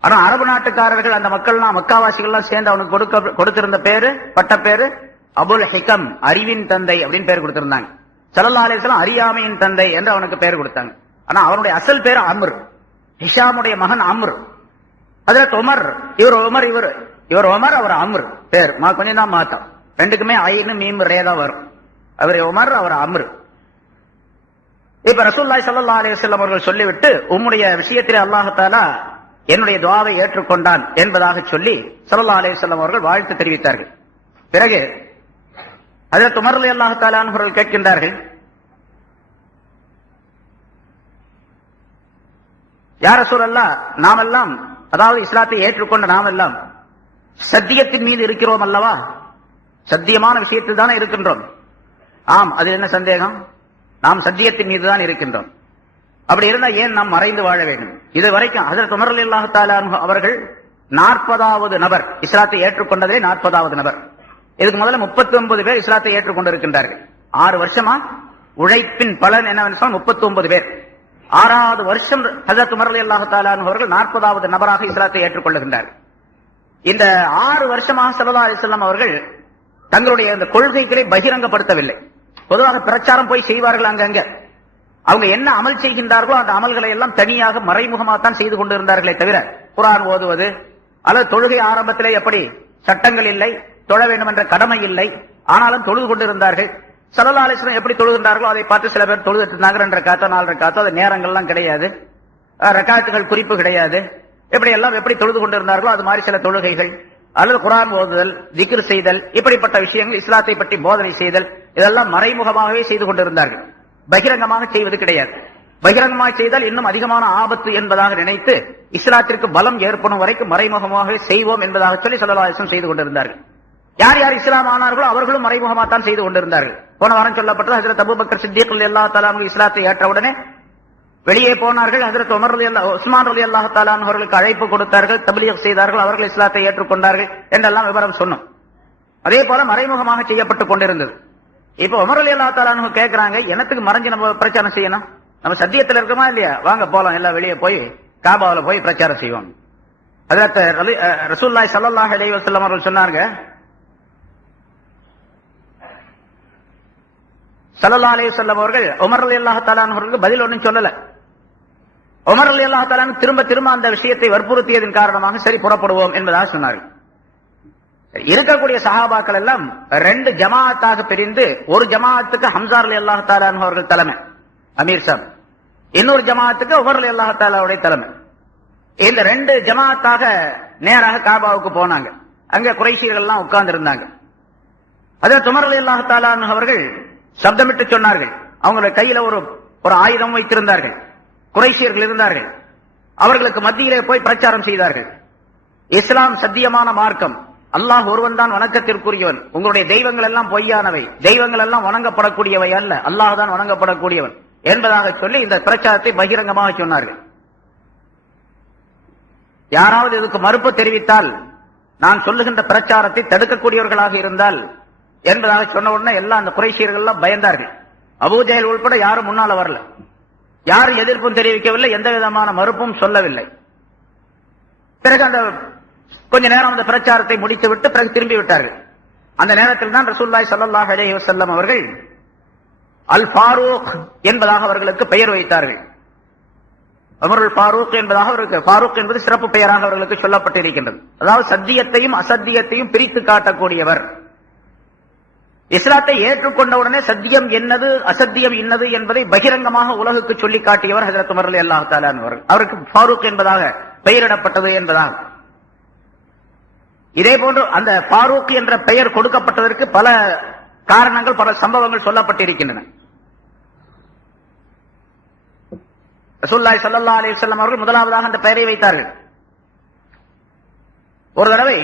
ஆனா அரபு நாட்டுக்காரர்கள், அந்த மக்கள்லாம், மக்காவாசிகள்லாம் சேர்ந்து அவனுக்கு கொடுத்திருந்த பேரு, பட்ட பேரு அபுல் ஹிகம், அறிவின் தந்தை அப்படின்னு பேர் கொடுத்திருந்தாங்க. ஸல்லல்லாஹு அலைஹி வஸல்லம் அறியாமையின் தந்தை என்று அவனுக்கு பேர் கொடுத்தாங்க. ஆனா அவனுடைய அசல் பேரு அம்ர், ஹிஷாமுடைய மகன் அம்ர். ஹஜ்ரத் உமர், இவர் உமர், அவர் அம்ர். பேர் கொஞ்சம் தான் மாத்தம், ரெண்டுக்குமே ஐன்னு மீம் ரேதா வரும். அவர் உமர், அவர் அம்ர். இப்ப ரசூலுல்லாஹி ஸல்லல்லாஹு அலைஹி வஸல்லம் அவர்கள் சொல்லிவிட்டு, உம்முடைய விஷயத்திலே அல்லாஹ் தஆலா என்னுடைய துஆவை ஏற்றுக்கொண்டான் என்பதாக சொல்லி ஸல்லல்லாஹு அலைஹி வஸல்லம் அவர்கள் வாழ்த்து தெரிவித்தார்கள். பிறகு ஹஜ்ரத் உமர் ரலியல்லாஹு தஆலா அவர்கள் கேட்கின்றார்கள், யா ரசூலல்லாஹ், நாமெல்லாம், அதாவது இஸ்லாத்தை ஏற்றுக்கொண்ட நாமெல்லாம் சத்தியத்தின் மீது இருக்கிறோம் அல்லவா? சத்தியமான விஷயத்தில் தானே இருக்கின்றோம். ஆம், அது என்ன சந்தேகம்? நாம் சத்தியத்தின் மீது தான் இருக்கின்றோம். அப்படி இருந்தா ஏன் நாம் மறைந்து வாழ வேண்டும்? இதுவரைக்கும் ஹஜ்ரத் உமர் ரலியல்லாஹு தஆலா அவர்கள் 40வது நபர், இஸ்லாத்தை ஏற்றுக்கொண்டதே 40வது நபர். இதுக்கு முதல்ல 39 பேர் இஸ்லாத்தை ஏற்றுக்கொண்டிருக்கின்றார்கள். 6 வருஷமா உழைப்பின் பலன் என்னவென்று சொன்னால் 39 பேர். 6வது வருஷம் ஹஜ்ரத் உமர் ரலியல்லாஹு தஆலா அவர்கள் 40வது நபராக இஸ்லாத்தை ஏற்றுக்கொள்ளுகின்றார்கள். இந்த 6 வருஷமாக ஸல்லல்லாஹு அலைஹி வஸல்லம் அவர்கள் தங்களுடைய அந்த கொள்கைகளை பகிரங்கப்படுத்தவில்லை. பொதுவாக பிரச்சாரம் போய் செய்வார்கள் அங்கங்க. அவங்க என்ன அமல் செய்கின்றார்களோ அந்த அமல்களை எல்லாம் தனியாக மறைமுகமாகத்தான் செய்து கொண்டிருந்தார்களே தவிர, குர்ஆன் ஓதுவது அல்லது தொழுகை ஆரம்பத்திலே எப்படி சட்டங்கள் இல்லை, தொழ வேண்டும் என்ற கடமை இல்லை, ஆனாலும் தொழுது கொண்டிருந்தார்கள். ஸல்லல்லாஹு அலைஹி வஸல்லம் எப்படி தொழுகின்றார்களோ அதை பார்த்து சில பேர் தொழுதுட்டு இருந்தாங்க. 2 ரக்காத்தோ 4 ரக்காத்தோ, அது நேரங்கள்லாம் கிடையாது, ரக்காத்துகள் குறிப்பு கிடையாது. இப்படி எல்லாம் எப்படி தொழுது கொண்டிருந்தார்களோ அது மாதிரி சில தொழுகைகள் அல்லது குர்ஆன் ஓதுதல், திக்ர் செய்தல், இப்படிப்பட்ட விஷயங்கள், இஸ்லாத்தை பற்றி போதனை செய்தல், இதெல்லாம் மறைமுகமாகவே செய்து கொண்டிருந்தார்கள். பகிரங்கமாக செய்வது கிடையாது. பகிரங்கமாக செய்தால் இன்னும் அதிகமான ஆபத்து என்பதாக நினைத்து இஸ்லாத்திற்கு பலம் ஏற்படும் வரைக்கும் மறைமுகமாக செய்வோம் என்பதாக சொல்லி ஸல்லல்லாஹு அலைஹி வஸல்லம் செய்து கொண்டிருந்தார்கள். யார் யார் இஸ்லாம் ஆனார்களோ அவர்களும் மறைமுகமாக தான் செய்து கொண்டிருந்தார்கள். போன வாரம் சொல்லப்பட்டது, ஹஜ்ரத் அபூபக்கர் சித்திக் ரலியல்லாஹு தஆலா அன்ஹு இஸ்லாத்தை ஏற்ற உடனே வெளியே போனார்கள். ஹஜ்ரத் உமர் உஸ்மான் ரலியல்லாஹு தஆலா அவர்களுக்கு அழைப்பு கொடுத்தார்கள், தப்லீக் செய்தார்கள், அவர்கள் இஸ்லாத்தை ஏற்றுக்கொண்டார்கள் என்றெல்லாம் விவரம் சொன்னோம். அதே போல மறைமுகமாக செய்யப்பட்டுக் கொண்டிருந்தது. இப்ப உமர் ரலியல்லாஹு தஆலா கேட்கிறாங்க, என்னத்துக்கு மறைஞ்சு நம்ம பிரச்சாரம் செய்யணும்? நம்ம சத்தியத்தில் இருக்கோமா இல்லையா? வாங்க போலாம், எல்லாம் வெளியே போய் காபாவில் போய் பிரச்சாரம் செய்வோம். ஹஜ்ரத் ரசூலுல்லாஹி ஸல்லல்லாஹு அலைஹி வஸல்லம் அவர்கள் சொன்னாங்க, ஸல்லல்லாஹு அலைஹி வஸல்லம் அவர்கள் உமர் ரலியல்லாஹு தஆலா அவர்களுக்கு பதில் ஒன்றும் சொல்லல. உமர் ரலியல்லாஹு தஆலா திரும்ப திரும்ப அந்த விஷயத்தை வற்புறுத்தியதன் காரணமாக சரி புறப்படுவோம் என்பதாக சொன்னார்கள். இருக்கக்கூடிய சஹாபாக்கள் எல்லாம் 2 ஜமாஅத்தாக பிரிந்து, ஒரு ஜமாஅத்துக்கு ஹம்ஸா ரலியல்லாஹு தஆலா அவர்கள் தலைமை, அமீர் சாப், இன்னொரு ஜமாஅத்துக்கு உமர் ரலியல்லாஹு தஆலாவுடைய தலைமை. இந்த 2 ஜமாஅத்தாக நேராக காபாவுக்கு போனாங்க. அங்க குறைஷிகள் எல்லாம் உட்கார்ந்து இருந்தாங்க. ஹஜ்ரத் உமர் ரலியல்லாஹு தஆலா அவர்கள் சப்தமிட்டு சொன்னார்கள். அவங்களுடைய கையில ஒரு ஆயுதம் வைத்திருந்தார்கள். குறைஷியர்கள் இருந்தார்கள். அவர்களுக்கு மத்தியிலே போய் பிரச்சாரம் செய்தார்கள். இஸ்லாம் சத்தியமான மார்க்கம், அல்லாஹ் ஒருவன் தான் வணக்கத்திற்குரியவன், உங்களுடைய தெய்வங்கள் எல்லாம் பொய்யானவை, தெய்வங்கள் எல்லாம் வணங்கப்படக்கூடியவை அல்ல, அல்லாஹ் தான் வணங்கப்படக்கூடியவன் என்பதாக சொல்லி இந்த பிரச்சாரத்தை பகிரங்கமாக சொன்னார்கள். யாராவது இதுக்கு மறுப்பு தெரிவித்தால், நான் சொல்லுகின்ற பிரச்சாரத்தை தடுக்கக்கூடியவர்களாக இருந்தால் என்பதாக சொன்ன உடனே எல்லாம் அந்த குறைஷியர்கள் எல்லாம் பயந்தார்கள். அபூ ஜஹல் உட்பட யாரும் முன்னால வரல, யாரும் எதிர்ப்பும் தெரிவிக்கவில்லை, எந்த விதமான மறுப்பும் சொல்லவில்லை. பிறகு அந்த கொஞ்ச நேரம் அந்த பிரச்சாரத்தை முடித்துவிட்டு பிறகு திரும்பி விட்டார்கள். அந்த நேரத்தில் தான் ரசூலுல்லாஹி ஸல்லல்லாஹு அலைஹி வஸல்லம் அவர்கள் அல் ஃபாரூக் என்பதாக அவர்களுக்கு பெயர் வைத்தார்கள். உமருல் ஃபாரூக் என்பதாக அவருக்கு, ஃபாரூக் என்பது சிறப்பு பெயராக அவர்களுக்கு சொல்லப்பட்டிருக்கின்றது. அதாவது சத்தியத்தையும் அசத்தியத்தையும் பிரித்து காட்டக்கூடியவர். இஸ்லாத்தை ஏற்றுக்கொண்டவுடனே சத்தியம் என்னது அசத்தியம் என்னது என்பதை பகிரங்கமாக உலகுக்கு சொல்லி காட்டியவர் ஹஜ்ரத் உமர் ரலியல்லாஹு தஆலா அவர்கள். அவருக்கு ஃபாரூக் என்பதாக பெயரிடப்பட்டது என்பதாக. இதே போன்று அந்த ஃபாரூக் என்ற பெயர் கொடுக்கப்பட்டதற்கு பல காரணங்கள், பல சம்பவங்கள் சொல்லப்பட்டிருக்கின்றன. ரசூலுல்லாஹி ஸல்லல்லாஹு அலைஹி வஸல்லம் அவர்கள் முதலாவதாக அந்த பெயரை வைத்தார்கள். ஒரு தடவை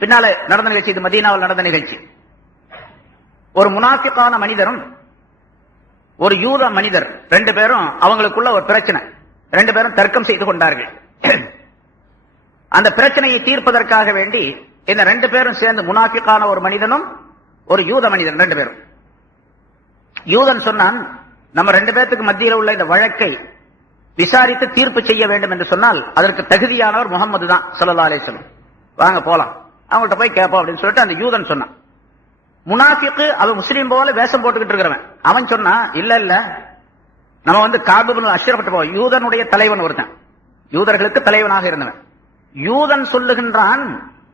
பின்னால நடந்த நிகழ்ச்சி, இது மதீனாவில் நடந்த நிகழ்ச்சி. ஒரு முனாஃபிக்கான மனிதரும் ஒரு யூத மனிதர் ரெண்டு பேரும் அவங்களுக்குள்ள ஒரு பிரச்சனை, ரெண்டு பேரும் தர்க்கம் செய்து கொண்டார்கள். அந்த பிரச்சனையை தீர்ப்பதற்காக வேண்டி இந்த ரெண்டு பேரும் சேர்ந்து, முனாஃபிக்கான ஒரு மனிதனும் ஒரு யூத மனிதன் ரெண்டு பேரும், யூதன் சொன்னான், நம்ம ரெண்டு பேருக்கு மத்தியில் உள்ள இந்த வழக்கை விசாரித்து தீர்ப்பு செய்ய வேண்டும் என்று சொன்னால் அதற்கு தகுதியானவர் முகமது தான் ஸல்லல்லாஹு அலைஹி வஸல்லம், வாங்க போலாம், அவங்கள்ட்ட போய் கேட்போம் அப்படின்னு சொல்லிட்டு அந்த யூதன் சொன்னான். முனாஃபிக்கு அவன் முஸ்லீம் போல வேஷம் போட்டுக்கிட்டு இருக்கிறவன், அவன் சொன்னா, இல்ல இல்ல நம்ம வந்து காபு இப்னு அஷ்ரஃப்ட்ட போவோம், யூதனுடைய தலைவன் ஒருத்தன், யூதர்களுக்கு தலைவனாக இருந்தவன். யூதன் சொல்லுகின்றான்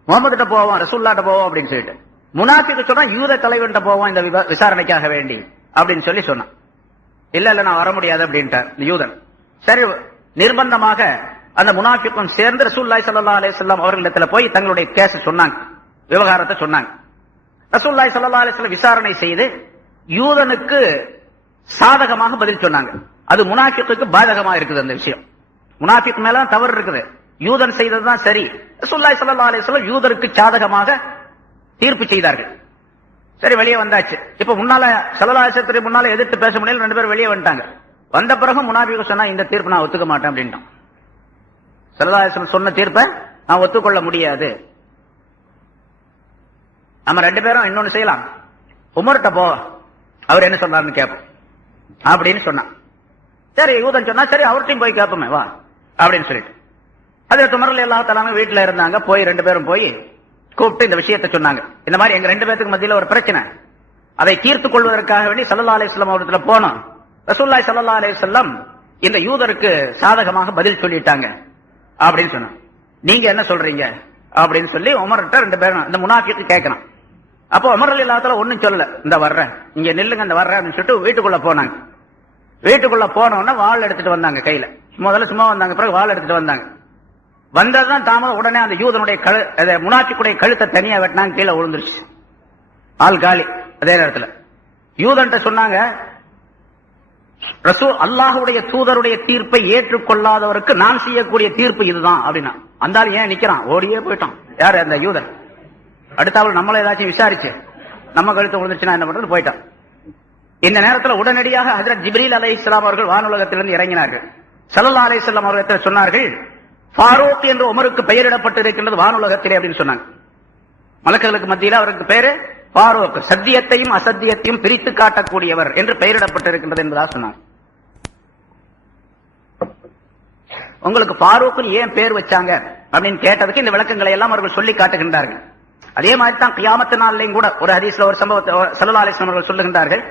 முகமதுட்ட போவோம், ரசூலுல்லாஹ்ட்ட போவோம் அப்படின்னு சொல்லிட்டு. முனாஃபிக்கு சொன்னா யூத தலைவன்ட்ட போவோம் இந்த விசாரணைக்காக வேண்டி அப்படின்னு சொல்லி சொன்னான். இல்ல இல்ல நான் வர முடியாது அப்படின்ட்டார் யூதன். சரி, நிர்பந்தமாக அந்த முனாஃபிக்கும் சேர்ந்து ரசூலுல்லாஹி ஸல்லல்லாஹு அலைஹி வஸல்லம் அவர்களிடத்துல போய் தங்களுடைய கேஸ் சொன்னாங்க, விவகாரத்தை சொன்னாங்க. ரசூலுல்லாஹி ஸல்லல்லாஹு அலைஹி வஸல்லம் விசாரணை செய்து யூதனுக்கு சாதகமாக பதில் சொன்னாங்க. அது முனாஃபிக்குக்கு பாதகமாக இருக்குது. அந்த விஷயம் முனாஃபிக் மேல தவறு இருக்குது, யூதன் செய்ததுதான் சரி. ரசூலுல்லாஹி ஸல்லல்லாஹு அலைஹி வஸல்லம் யூதருக்கு சாதகமாக தீர்ப்பு செய்தார்கள். சரி, வெளியே வந்தாச்சு. இப்ப முன்னால ஸல்லல்லாஹு அலைஹி வஸல்லம் முன்னால எதிர்த்து பேச முடியல, ரெண்டு பேரும் வெளியே வந்துட்டாங்க. வந்த பிறகு முனாஃபிக் சொன்னா, இந்த தீர்ப்பு நான் ஒத்துக்க மாட்டேன் அப்படின்ட்டான். ஸல்லல்லாஹு அலைஹி வஸல்லம் சொன்ன தீர்ப்பை நான் ஒத்துக்கொள்ள முடியாது. நம்ம ரெண்டு பேரும் இன்னொன்னு செய்யலாம், உமர்ட்ட போ, அவர் என்ன சொன்னார்னு கேட்போம் அப்படின்னு சொன்னான். சரி, யூதன் சொன்னா, சரி அவர்கிட்டையும் போய் கேட்போமே வா அப்படின்னு சொல்லிட்டு ஹஜ்ரத் உமர் ரலியல்லாஹு தஆலா வீட்டுல இருந்தாங்க. போய் ரெண்டு பேரும் போய் கூப்பிட்டு இந்த விஷயத்தை சொன்னாங்க. இந்த மாதிரி எங்க ரெண்டு பேருக்கு மத்தியில ஒரு பிரச்சனை, அதை தீர்த்துக் கொள்வதற்காக வேண்டி ஸல்லல்லாஹு அலைஹி வஸல்லம் அவர்கிட்ட போனோம். ரசூலுல்லாஹி ஸல்லல்லாஹு அலைஹி வஸல்லம் இந்த யூதருக்கு சாதகமாக பதில் சொல்லிட்டாங்க அப்படின்னு சொன்னாங்க. நீங்க என்ன சொல்றீங்க அப்படின்னு சொல்லி உமர்கிட்ட ரெண்டு பேரும் இந்த முனாஃபிக்கு கேட்கணும். அப்போ உமர் ரலியல்லாஹு தஆலா ஒன்னும் சொல்லல, இந்த வர்றேன், இங்க நில்லுங்க, இந்த வர்றேன் அப்படின்னு சொல்லிட்டு வீட்டுக்குள்ள போனாங்க. வீட்டுக்குள்ள போனோம்னா வாள் எடுத்துட்டு வந்தாங்க கையில. முதல்ல சும்மா வந்தாங்க, பிறகு வாள் எடுத்துட்டு வந்தாங்க. வந்ததுதான் தாமதம், உடனே அந்த யூதனுடைய முனாஃபிக்குடைய கழுத்தை தனியா வெட்டினாங்க, கீழே விழுந்துருச்சு, ஆள் காலி. அதே நேரத்தில் யூதன்ட்ட சொன்னாங்க, ரசூல் அல்லாஹ்வுடைய தூதருடைய தீர்ப்பை ஏற்றுக்கொள்ளாதவருக்கு நான் செய்யக்கூடிய தீர்ப்பு இதுதான் அப்படின்னா. அந்த ஆள் ஏன் நிக்கிறான், ஓடியே போயிட்டான். யாரு? அந்த யூதன். அடுத்தாவில் நம்மள ஏதாச்சும் விசாரிச்சு நம்ம கழுத்து விழுந்துச்சுன்னா என்ன பண்றது, போயிட்டான். இந்த நேரத்தில் உடனடியாக ஹஜ்ரத் ஜிப்ரீல் அலைஹிஸ்ஸலாம் அவர்கள் வானுலகத்திலிருந்து இறங்கினார்கள். ஸல்லல்லாஹு அலைஹி வஸல்லம் அவர்கள் சொன்னார்கள், ஃபாரூக் என்று உமருக்கு பெயரிடப்பட்டு இருக்கின்றது வானுலகத்திலே அப்படின்னு சொன்னாங்க. மலக்குகளுக்கு மத்தியில் அவருக்கு பேரு ஃபாரூக், சத்தியத்தையும் அசத்தியத்தையும் பிரித்து காட்டக்கூடியவர் என்று பெயரிடப்பட்டிருக்கின்றது என்பதாக சொன்னார். உங்களுக்கு ஃபாரூக் ஏன் பேர் வச்சாங்க அப்படின்னு கேட்டதுக்கு இந்த விளக்கங்களை எல்லாம் அவர்கள் சொல்லி காட்டுகின்றார்கள். அதே மாதிரி தான் கியாமத்து நாளிலையும் கூட ஒரு ஹதீஸ்ல ஒரு சம்பவத்தை ஸல்லல்லாஹு அலைஹி வஸல்லம் அவர்கள் சொல்லுகின்றார்கள்,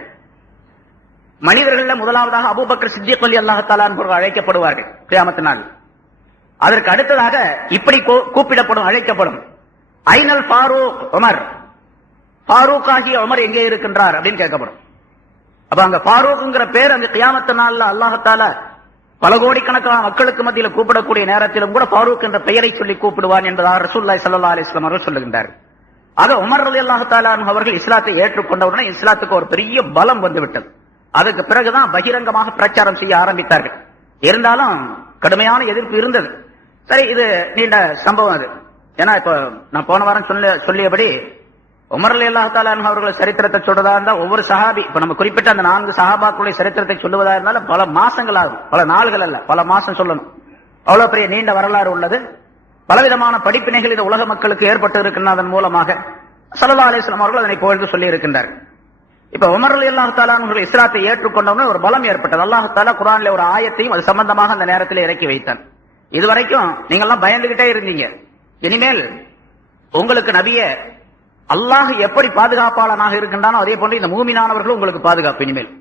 மனிதர்கள் முதலாவதாக அபூபக்கர் சித்திக் ரலியல்லாஹு தஆலா அன்ஹு அழைக்கப்படுவார்கள் கியாமத்து நாள். அதற்கு அடுத்ததாக இப்படி கூப்பிடப்படும், அழைக்கப்படும், ஐனல் ஃபாரூக் உமர், ஃபாரூக் ஆகிய உமர் எங்கே இருக்கின்றார் அப்படின்னு கேட்கப்படும். அப்ப அங்க ஃபாரூக்ங்கிற பேர் அந்த கியாமத்து நாள்ல அல்லாஹ் தஆலா பல கோடிக்கணக்கான மக்களுக்கு மத்தியில கூப்பிடக்கூடிய நேரத்திலும் கூட ஃபாரூக் என்ற பெயரை சொல்லி கூப்பிடுவான் என்பதாக ரசூலுல்லாஹி ஸல்லல்லாஹு அலைஹி வஸல்லம் அவர்கள் சொல்லுகின்றார்கள். ஆக உமர் ரலியல்லாஹு தஆலா அவர்கள் இஸ்லாத்தை ஏற்றுக்கொண்டவுடனே இஸ்லாத்துக்கு ஒரு பெரிய பலம் வந்துவிட்டது. அதுக்கு பிறகுதான் பகிரங்கமாக பிரச்சாரம் செய்ய ஆரம்பித்தார்கள். இருந்தாலும் கடுமையான எதிர்ப்பு இருந்தது. சரி, இது நீண்ட சம்பவம் அது. ஏன்னா இப்ப நான் போன வாரம் சொல்லியபடி உமர் ரலியல்லாஹு தஆலா அவர்கள் சரித்திரத்தை சொல்றதா இருந்தா ஒவ்வொரு சஹாபி, இப்ப நம்ம குறிப்பிட்ட அந்த 4 சஹாபாக்களுடைய சரித்திரத்தை சொல்லுவதா இருந்தாலும் பல மாசங்கள் ஆகும், பல நாள்கள் அல்ல, பல மாசம் சொல்லணும். அவ்வளவு பெரிய நீண்ட வரலாறு உள்ளது. பலவிதமான படிப்பினைகள் இந்த உலக மக்களுக்கு ஏற்பட்டு இருக்கின்றன. அதன் மூலமாக ஸல்லல்லாஹு அலைஹி வஸல்லம் அவர்கள் அதனை புகழ்ந்து சொல்லி இருக்கின்றார்கள். இப்ப உமர் ரலியல்லாஹு தஆலா அவர்கள் இஸ்லாத்தை ஏற்றுக்கொண்டவுடனே ஒரு பலம் ஏற்பட்டது. அல்லாஹ் தஆலா குர்ஆனிலே ஒரு ஆயத்தையும் அது சம்பந்தமாக அந்த நேரத்தில் இறக்கி வைத்தான். இதுவரைக்கும் நீங்க எல்லாம் பயந்துகிட்டே இருந்தீங்க, இனிமேல் உங்களுக்கு நபியே அல்லாஹ் எப்படி பாதுகாப்பாளனாக இருக்கின்றானோ அதே போன்று இந்த மூமினானவர்களும் உங்களுக்கு பாதுகாப்பு. இனிமேல்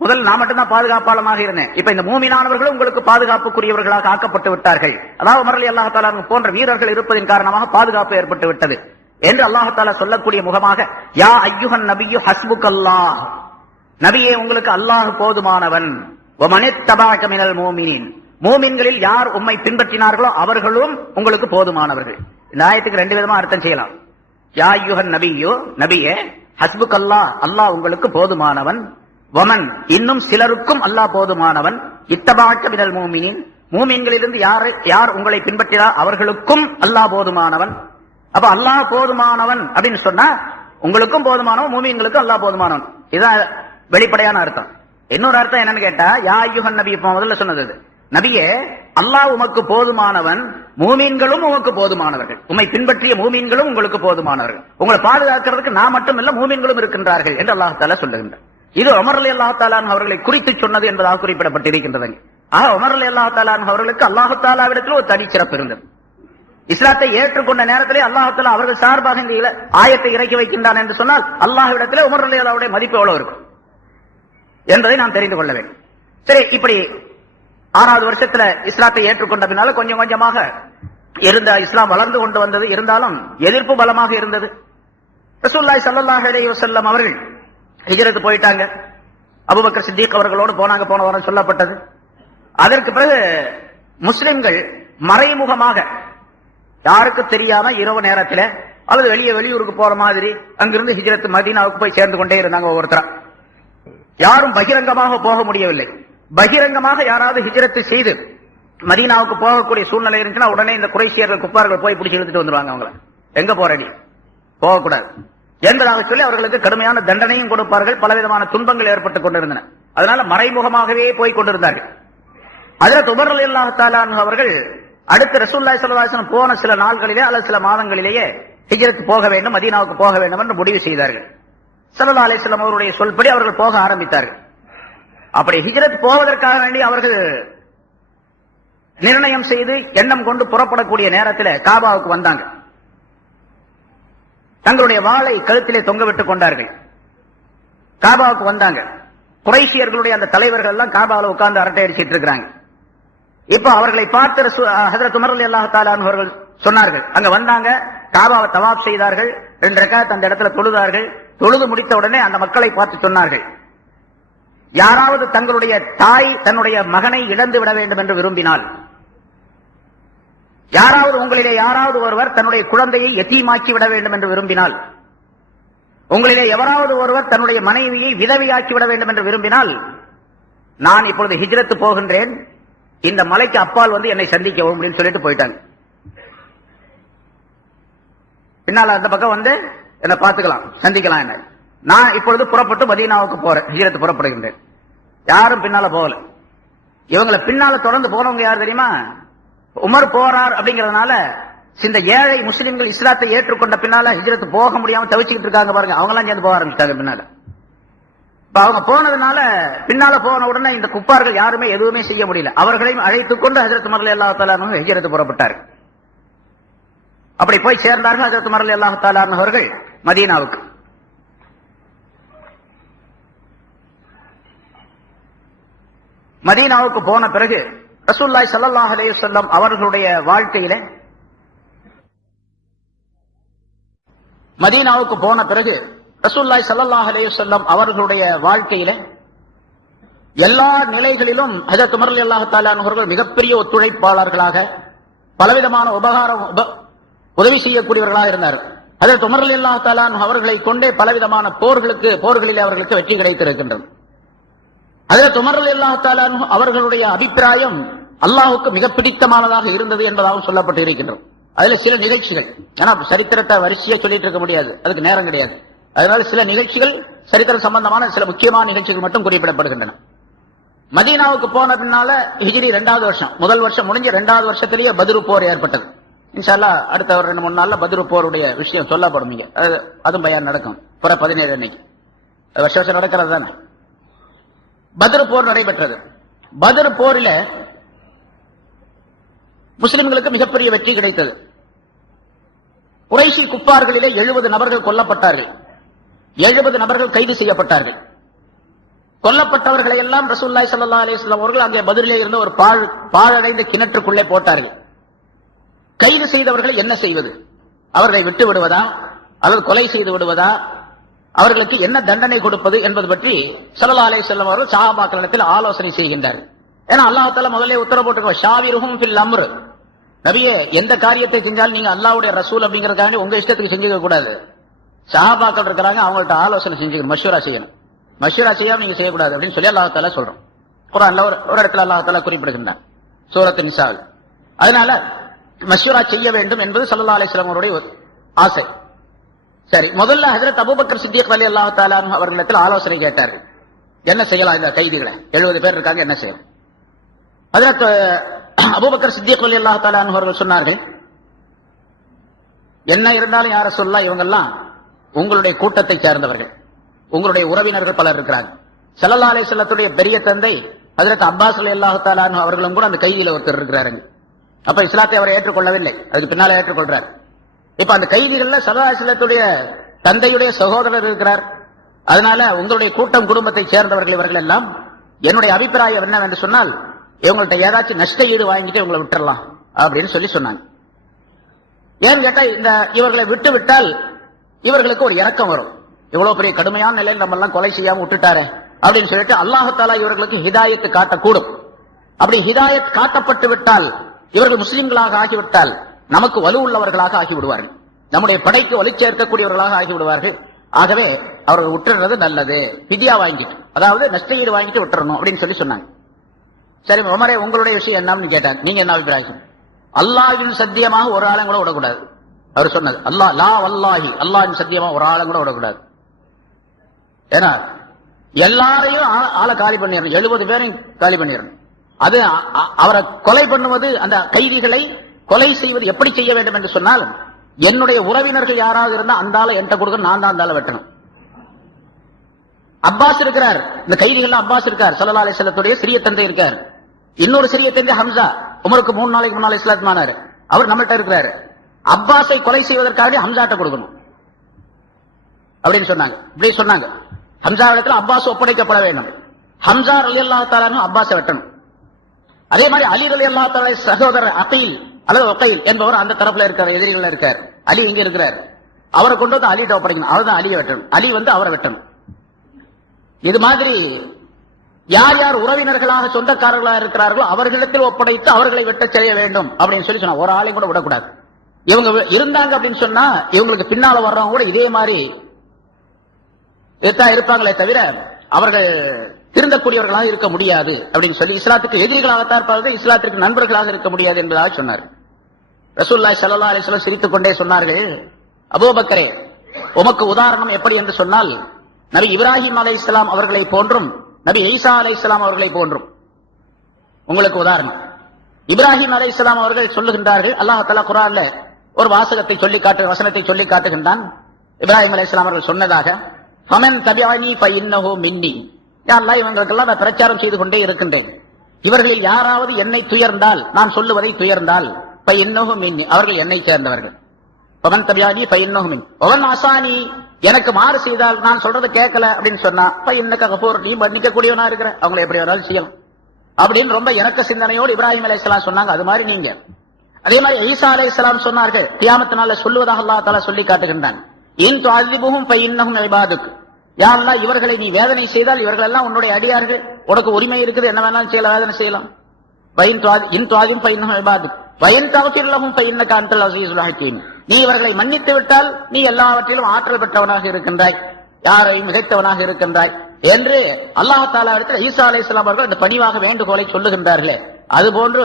முதல் நான் மட்டும்தான் பாதுகாப்பாளனாக இருந்தேன், இப்ப இந்த மூமினானவர்களும் உங்களுக்கு பாதுகாப்புக்குரியவர்களாக ஆக்கப்பட்டு விட்டார்கள். அதாவது உமர் ரலியல்லாஹு தஆலா போன்ற வீரர்கள் இருப்பதின் காரணமாக பாதுகாப்பு ஏற்பட்டு விட்டது என்று அல்லாஹ் தஆலா சொல்லக்கூடிய முகமாக, யா அய்யுஹன் நபியு ஹஸ்புக்கல்லாஹ், நபியே உங்களுக்கு அல்லாஹ் போதுமானவன், வமனித்தபஅக மினல் முஃமினீன், மூமின்களில் யார் உம்மை பின்பற்றினார்களோ அவர்களும் உங்களுக்கு போதுமானவர்கள். இந்த ஆயத்துக்கு 2 விதமா அர்த்தம் செய்யலாம். யா அய்யுஹன் நபியு, நபியே, ஹஸ்புக்கல்லாஹ், அல்லாஹ் உங்களுக்கு போதுமானவன், வமன், இன்னும் சிலருக்கும் அல்லாஹ் போதுமானவன், இத்தபஅக மினல் முஃமினீன், மூமின்களிலிருந்து யார் உங்களை பின்பற்றினார் அவர்களுக்கும் அல்லாஹ் போதுமானவன். அப்ப அல்லாஹ் போதுமானவன் அப்படின்னு சொன்னா உங்களுக்கும் போதுமானவன், மூமின்களுக்கும் அல்லாஹ் போதுமானவன். இதுதான் வெளிப்படையான அர்த்தம். இன்னொரு அர்த்தம் என்னன்னு கேட்டா, யா அய்யுஹன் நபி, இப்ப முதல்ல சொன்னது நபியே, அல்லாஹ் உமக்கு போதுமானவன், மூமீன்களும் உமக்கு போதுமானவர்கள், உம்மை பின்பற்றிய மூமீன்களும் உங்களுக்கு போதுமானவர்கள், உங்களை பாதுகாக்கிறதுக்கு நான் மட்டும் இல்ல மூமீன்களும் இருக்கின்றார்கள் என்று அல்லாஹ் தஆலா சொல்லுகின்றார். இது உமர் ரலியல்லாஹு தஆலா அவர்களை குறித்து சொன்னது என்பதாக குறிப்பிடப்பட்டிருக்கின்றது. ஆக உமர் ரலியல்லாஹு தஆலா அவர்களுக்கு அல்லாஹ் தஆலாவிடத்தில் ஒரு தனி சிறப்பு இருந்தது. இஸ்லாத்தை ஏற்றுக்கொண்ட நேரத்திலே அல்லாஹ் தஆலா அவர்கள் சார்பாக இந்த ஆயத்தை இறக்கி வைக்கின்றான் என்று சொன்னால் அல்லாஹ்விடத்திலே உமர் ரலியல்லாஹுடைய மதிப்பு எவ்வளவு இருக்கும் என்பதை நாம் தெரிந்து கொள்ள வேண்டும். சரி, இப்படி 6வது வருஷத்துல இஸ்லாத்தை ஏற்றுக்கொண்ட பின்னால கொஞ்சம் கொஞ்சமாக இருந்த இஸ்லாம் வளர்ந்து கொண்டு வந்தது. இருந்தாலும் எதிர்ப்பு பலமாக இருந்தது. ரசூலுல்லாஹி ஸல்லல்லாஹு அலைஹி வஸல்லம் அவர்கள் ஹிஜ்ரத் போயிட்டாங்க. அபூபக்கர் சித்திக் அவர்களோடு போன வாரம் சொல்லப்பட்டது. அதற்கு பிறகு முஸ்லிம்கள் மறைமுகமாக யாருக்கு தெரியாம இரவு நேரத்தில் அல்லது வெளியூருக்கு போற மாதிரி அங்கிருந்து ஹிஜ்ரத் மதீனாவுக்கு போய் சேர்ந்து கொண்டே இருந்தாங்க. ஒவ்வொருத்தரா யாரும் பகிரங்கமாக போக முடியவில்லை. பகிரங்கமாக யாராவது ஹிஜ்ரத் செய்து மதீனாவுக்கு போகக்கூடிய சூழ்நிலை இருந்துச்சுன்னா உடனே இந்த குறைஷியர்கள் குப்பார்கள் போய் பிடிச்சி இழுத்துட்டு வந்துருவாங்க. அவங்கள எங்க போறடி, போகக்கூடாது என்பதாக சொல்லி அவர்களுக்கு கடுமையான தண்டனையும் கொடுப்பார்கள். பலவிதமான துன்பங்கள் ஏற்பட்டுக் கொண்டிருந்தன. அதனால மறைமுகமாகவே போய் கொண்டிருந்தார்கள். ஹஜ்ரத் உமர் ரலியல்லாஹு தஆலா அன்ஹு அவர்கள் அடுத்து ரசூலுல்லாஹி ஸல்லல்லாஹு அலைஹி வஸல்லம் போன சில நாட்களிலே அல்லது சில மாதங்களிலேயே ஹிஜ்ரத் போக வேண்டும், மதீனாவுக்கு போக வேண்டும் என்று முடிவு செய்தார்கள். ஸல்லல்லாஹு அலைஹி வஸல்லம் அவருடைய சொல்படி அவர்கள் போக ஆரம்பித்தார்கள். அப்படி ஹிஜ்ரத் போவதற்காக வேண்டி அவர்கள் நிர்ணயம் செய்து எண்ணம் கொண்டு புறப்படக்கூடிய நேரத்தில் காபாவுக்கு வந்தாங்க. தங்களுடைய வாளை கழுத்திலே தொங்க விட்டுக் கொண்டார்கள். காபாவுக்கு வந்தாங்க. குறைஷியர்களுடைய அந்த தலைவர்கள் எல்லாம் காபாவில் உட்கார்ந்து அரட்டை அடிச்சிட்டு இருக்கிறாங்க. இப்ப அவர்களை பார்த்து ஹஜ்ரத் உமர் ரலியல்லாஹு தஆலா அன்ஹு அவர்கள் சொன்னார்கள். அங்க வந்தாங்க, காபாவை தவாப் செய்தார்கள், 2 ரக்காத் அந்த இடத்துல தொழுதார்கள். தொழுது முடித்த உடனே அந்த மக்களை பார்த்து சொன்னார்கள், யாராவது தங்களுடைய தாய் தன்னுடைய மகனை இழந்து விட வேண்டும் என்று விரும்பினால், யாராவது உங்களிலே யாராவது ஒருவர் தன்னுடைய குழந்தையை யதீமாக்கி விட வேண்டும் என்று விரும்பினால், உங்களிலே எவராவது ஒருவர் தன்னுடைய மனைவியை விதவையாக்கி விட வேண்டும் என்று விரும்பினால், நான் இப்பொழுது ஹிஜ்ரத் போகின்றேன், இந்த மலைக்கு அப்பால் வந்து என்னை சந்திக்கவும் அப்படின்னு சொல்லிட்டு போயிட்டாங்க. பின்னால் அந்த பக்கம் வந்து என்ன பார்த்துக்கலாம், சந்திக்கலாம் என்ன. நான் இப்பொழுது புறப்பட்டு மதீனாவுக்கு போறேன், ஹிஜ்ரத் புறப்படுகின்றேன். யாரும் பின்னால போகல. இவங்களை பின்னால தொடர்ந்து போனவங்க யார் தெரியுமா? உமர் போறார் அப்படிங்கறதுனால இந்த ஏழை முஸ்லிம்கள் இஸ்லாத்தை ஏற்றுக்கொண்ட பின்னால ஹிஜ்ரத் போக முடியாம தவிச்சுக்கிட்டு இருக்காங்க பாருங்க, அவங்க எல்லாம் சேர்ந்து போக ஆரம்பிச்சாங்க பின்னால. இப்ப அவங்க போனதுனால பின்னால போன உடனே இந்த குப்பார்கள் யாருமே எதுவுமே செய்ய முடியல. அவர்களையும் அழைத்துக் கொண்டு ஹஜ்ரத் உமர் ரலியல்லாஹு தஆலா அன்ஹு ஹிஜ்ரத் புறப்பட்டார்கள். அப்படி போய் சேர்ந்தார்கள் ஹஜ்ரத் உமர் ரலியல்லாஹு தஆலா அன்ஹு அவர்கள் மதீனாவுக்கு. மதீனாவுக்கு போன பிறகு ரசூலுல்லாஹி ஸல்லல்லாஹு அலைஹி வஸல்லம் அவர்களுடைய வாழ்க்கையில மதீனாவுக்கு போன பிறகு ரசூலுல்லாஹி ஸல்லல்லாஹு அலைஹி வஸல்லம் அவர்களுடைய வாழ்க்கையில எல்லா நிலைகளிலும் ஹஜ்ரத் உமர் ரலியல்லாஹு தஆலா அன்ஹு அவர்கள் மிகப்பெரிய ஒத்துழைப்பாளர்களாக, பலவிதமான உதவி செய்யக்கூடியவர்களாக இருந்தார். ஹஜ்ரத் உமர் ரலியல்லாஹு தஆலா அன்ஹு அவர்களை கொண்டே பலவிதமான போர்களிலே அவர்களுக்கு வெற்றி கிடைத்திருக்கின்றது. ஹஜ்ரத் உமர் ரலியல்லாஹு தஆலா அன்ஹு அவர்களுடைய அபிப்பிராயம் அல்லாஹ்வுக்கு மிக பிடித்தமானதாக இருந்தது என்பதாக சொல்லப்பட்டு இருக்கின்றது. அதுல சில நிகழ்ச்சிகள், ஏன்னா சரித்திரத்தை வரிசையா சொல்லிட்டு இருக்க முடியாது, அதுக்கு நேரம் கிடையாது. அதனால சில நிகழ்ச்சிகள், சரித்திரம் சம்பந்தமான சில முக்கியமான நிகழ்ச்சிகள் மட்டும் குறிப்பிடப்படுகின்றன. மதீனாவுக்கு போன பின்னால ஹிஜ்ரி 2வது வருஷம், முதல் வருஷம் முடிஞ்ச 2வது வருஷத்திலேயே பத்ரு போர் ஏற்பட்டது. இன்ஷா அல்லாஹ் அடுத்த ஒரு 2-3 நாள்ல பத்ரு போருடைய விஷயம் சொல்லப்படும். இங்க அதுவும் பயான் நடக்கும். 17 அன்னைக்கு வருஷம் நடக்கிறது தானே. பத்ரு போர் நடைபெற்றது. பத்ரு போரில முஸ்லிம்களுக்கு மிகப்பெரிய வெற்றி கிடைத்தது. குறைஷி குப்பார்களிலே 70 நபர்கள் கொல்லப்பட்டார்கள், 70 நபர்கள் கைது செய்யப்பட்டார்கள். கொல்லப்பட்டவர்களை எல்லாம் ரசூலுல்லாஹி ஸல்லல்லாஹு அலைஹி வஸல்லம் அவர்கள் அங்கே பதிலே இருந்த ஒரு பாழடைந்த கிணற்றுக்குள்ளே போட்டார்கள். கைது செய்தவர்களை என்ன செய்வது? அவர்களை விட்டு விடுவதா அல்லது கொலை செய்து விடுவதா? அவர்களுக்கு என்ன தண்டனை கொடுப்பது என்பது பற்றி ஸல்லல்லாஹு அலைஹி வஸல்லம் அவர்கள் சஹாபாக்களிடத்தில் ஆலோசனை செய்கின்றார்கள். ஏன்னா அல்லாஹ் தஆலா முதல்ல உத்தரவு போட்டிருக்கார், ஷாவிருஹும் ஃபில் அம்ர், நபியே எந்த காரியத்தை செஞ்சாலும் நீங்க அல்லாஹ்வுடைய ரசூல் அப்படிங்கறதுக்காக உங்க இஷ்டத்துக்கு செஞ்சுக்க கூடாது. சஹாபாக்கள் இருக்கிறாங்க, அவங்கள்ட்ட ஆலோசனை செஞ்சுக்கணும், மஷ்வரா செய்யணும். மஷ்வரா செய்யாம நீங்க செய்யக்கூடாது அப்படின்னு சொல்லி அல்லாஹ் தஆலா சொல்றோம். குர்ஆன்ல ஒரு இடத்துல அல்லாஹ் தஆலா குறிப்பிடுகின்றார். சூரத்து நிசாவில். அதனால மஷ்வரா செய்ய வேண்டும் என்பது ஸல்லல்லாஹு அலைஹி வஸல்லம் அவருடைய ஆசை. சரி, முதல்ல ஹஜ்ரத் அபூபக்கர் சித்திக் ரலியல்லாஹு தஆலா அன்ஹு அவர்களிடத்தில் ஆலோசனை கேட்டார்கள். என்ன செய்யலாம் இந்த கைதிகளை, 70 பேர் இருக்காங்க, என்ன செய்யலாம்? ஹஜ்ரத் அபூபக்கர் சித்திக் ரலியல்லாஹு தஆலா அன்ஹு அவர்கள் சொன்னார்கள், என்ன இருந்தாலும் யார சொல்லலாம், இவங்கெல்லாம் உங்களுடைய கூட்டத்தை சேர்ந்தவர்கள், உங்களுடைய உறவினர்கள் பலர் இருக்கிறாங்க. ஸல்லல்லாஹு அலைஹி வஸல்லத்துடைய பெரிய தந்தை ஹஜ்ரத் அப்பாஸ் ரலியல்லாஹு தஆலா அன்ஹு அவர்களும் கூட அந்த கைதியில ஒருத்தர் இருக்கிறாருங்க. அப்ப இஸ்லாத்தை அவர் ஏற்றுக்கொள்ளவில்லை, அதுக்கு பின்னால ஏற்றுக்கொள்றார். இப்ப அந்த கைதிகள்ல ஸல்லல்லாஹு அலைஹி வஸல்லத்துடைய தந்தையுடைய சகோதரர் இருக்கிறார். அதனால உங்களுடைய கூட்டம் குடும்பத்தை சேர்ந்தவர்கள் இவர்கள் எல்லாம், என்னுடைய அபிப்பிராயம் என்னவென்று சொன்னால், இவங்கள்ட்ட ஏதாச்சும் நஷ்ட ஈடு வாங்கிட்டு இவங்களை விட்டுறலாம் அப்படின்னு சொல்லி சொன்னாங்க. ஏன்னு கேட்டா, இந்த இவர்களை விட்டு விட்டால் இவர்களுக்கு ஒரு இரக்கம் வரும். இவ்வளவு பெரிய கடுமையான நிலையில் நம்ம எல்லாம் கொலை செய்யாம விட்டுட்டாரு அப்படின்னு சொல்லிட்டு அல்லாஹ் தஆலா இவர்களுக்கு ஹிதாயத்து காட்டக்கூடும். அப்படி ஹிதாயத் காட்டப்பட்டு விட்டால், இவர்கள் முஸ்லிம்களாக ஆகிவிட்டால் நமக்கு வலு உள்ளவர்களாக ஆகிவிடுவார்கள், நம்முடைய படைக்கு வலு சேர்க்கக்கூடியவர்களாக ஆகிவிடுவார்கள். ஆகவே அவர்கள் விட்டுறது நல்லது, பிதியா வாங்கிட்டு, அதாவது நஷ்ட ஈடு வாங்கிட்டு விட்டுறணும் அப்படின்னு சொல்லி சொன்னாங்க. சரி உமரே, உங்களுடைய விஷயம் என்னன்னு கேட்டாங்க. நீங்க என்ன அபிப்பிராயம்? அல்லாஹ்வின் சத்தியமாக ஒரு ஆளும் கூட விடக்கூடாது. அவர் சொன்னது அல்லாஹ் லா வல்லாஹி, அல்லாஹ்வின் சத்தியமாக ஒரு ஆளும் கூட விடக்கூடாது. ஏன்னா எல்லாரையும் ஆளை காலி பண்ணிடணும், 70 பேரையும் காலி பண்ணிடணும். அது அவரை கொலை பண்ணுவது, அந்த கைதிகளை கொலை செய்வது எப்படி செய்ய வேண்டும் என்று சொன்னால், என்னுடைய உறவினர்கள் யாராவது இருந்தா அந்த ஆளை என்கிட்ட கொடுக்க, நான் தான் அந்த ஆளை வெட்டணும். அப்பாஸ் இருக்கிறார், இந்த கைதிகள் அப்பாஸ் இருக்கார், ஸல்லல்லாஹு அலைஹி வஸல்லத்துடைய சிறிய தந்தை இருக்கார். இன்னொரு சிறிய தந்தை ஹம்சா, உமருக்கு 3 நாளைக்கு முன்னால இஸ்லாமானார், அவர் நம்மள்ட்ட இருக்கிறாரு. அப்பாஸை கொலை செய்வதற்காக ஹம்சாட்ட கொடுக்கணும் அப்படின்னு சொன்னாங்க. இப்படி சொன்னாங்க, ஹம்சா இடத்துல அப்பாஸ் ஒப்படைக்கப்பட வேண்டும். ஹம்சா ரலியல்லாஹு தஆலா அன்ஹு அப்பாஸை வெட்டணும். அதே மாதிரி அலி ரலியல்லாஹு தஆலா சகோதரர் அகீல் அல்லது ஒகைல் என்பவர் அந்த தரப்புல இருக்கார், எதிரிகள் இருக்கார். அலி இங்க இருக்கிறார், அவரை கொண்டு வந்து அலிட்ட ஒப்படைக்கணும். அவர் தான் அலியை வெட்டணும், அலி வந்து அவரை வெட்டணும். இது மாதிரி யார் யார் உறவினர்களாக சொந்தக்காரர்களாக இருக்கிறார்களோ அவர்களிடத்தில் ஒப்படைத்து அவர்களை வெட்ட செய்ய வேண்டும் அப்படின்னு சொல்லி சொன்னா, ஒரு ஆளையும் கூட விடக்கூடாது. இவங்க இருந்தாங்க அப்படின்னு சொன்னா இவங்களுக்கு பின்னால வர்றவங்க கூட இதே மாதிரி இருப்பாங்களே தவிர அவர்கள் திருந்தக்கூடியவர்களாக இருக்க முடியாது அப்படின்னு சொல்லி, இஸ்லாத்துக்கு எதிரிகளாகத்தான் இருப்பார்கள், இஸ்லாத்திற்கு நண்பர்களாக இருக்க முடியாது என்பதாக சொன்னார். ரசூலுல்லாஹி ஸல்லல்லாஹு அலைஹி வஸல்லம் சிரித்துக் கொண்டே சொன்னார்கள், அபூபக்கரே, உமக்கு உதாரணம் எப்படி என்று சொன்னால், நபி இப்ராஹிம் அலைஹிஸ்ஸலாம் அவர்களை போன்றும் நபி ஈசா அலைஹிஸ்ஸலாம் அவர்களை போன்றும் உங்களுக்கு உதாரணம். இப்ராஹிம் அலைஹிஸ்ஸலாம் அவர்கள் சொல்லுகின்றார்கள், அல்லாஹ் தஆலா குர்ஆன்ல ஒரு வாசகத்தை சொல்லி வசனத்தை சொல்லி காட்டுகின்றான். இப்ராஹிம் அலைஹிஸ்ஸலாம் அவர்கள் சொன்னதாக, ஃபமன் தபிஅனி ஃபஇன்னஹு மின்னி, யா அல்லாஹ் இவங்களுக்கெல்லாம் நான் பிரச்சாரம் செய்து கொண்டே இருக்கின்றேன், இவர்களில் யாராவது என்னை துயர்ந்தால், நான் சொல்லுவதை துயர்ந்தால், ஃபஇன்னஹு மின்னி, அவர்கள் என்னை சேர்ந்தவர்கள். ஃபமன் தபிஅனி ஃபஇன்னஹு மின்னி வமன் அஸானி, எனக்கு மாறு செய்தால், நான் சொல்றதை கேட்கல அப்படின்னு சொன்னா, ஃபஇன்னக கஃபூர், நீ மன்னிக்க கூடியவனா இருக்கிற, அவங்களை எப்படி வேணாலும் செய்யலாம் அப்படின்னு ரொம்ப இறக்க சிந்தனையோடு இப்ராஹிம் அலைஹிஸ்ஸலாம் சொன்னாங்க. அது மாதிரி நீங்க, அதே மாதிரி ஈசா அலைஹிஸ்ஸலாம் சொன்னார்கள், கியாமத் நாள்ல சொல்லுவதாக அல்லாஹ் தஆலா சொல்லி காட்டுகின்றான், இன் துஅஸிபுஹும் ஃபஇன்னஹும் இபாதுக், யா அல்லாஹ் இவர்களை நீ வேதனை செய்தால் இவர்கள் எல்லாம் உன்னுடைய அடியார்கள், உனக்கு உரிமை இருக்குது, என்ன வேணாலும் செய்யலாம், வேதனை செய்யலாம். இன் துஅஸிம் ஃபஇன்னஹும் இபாதுக் வயின் தக்ஃபிர் லஹும் ஃபஇன்னக அன்தல் அஸீஸுல் ஹக்கீம், நீ இவர்களை மன்னித்து விட்டால் நீ எல்லாவற்றிலும் ஆற்றல் பெற்றவனாக இருக்கின்றாய், யாரையும் மிகைத்தவனாக இருக்கின்றாய் என்று அல்லாஹ் தஆலா இடத்தில் ஈசா அலைஹிஸ்ஸலாம் அவர்கள் இந்த பணிவாக வேண்டுகோளை சொல்லுகின்றார்களே, அதுபோன்று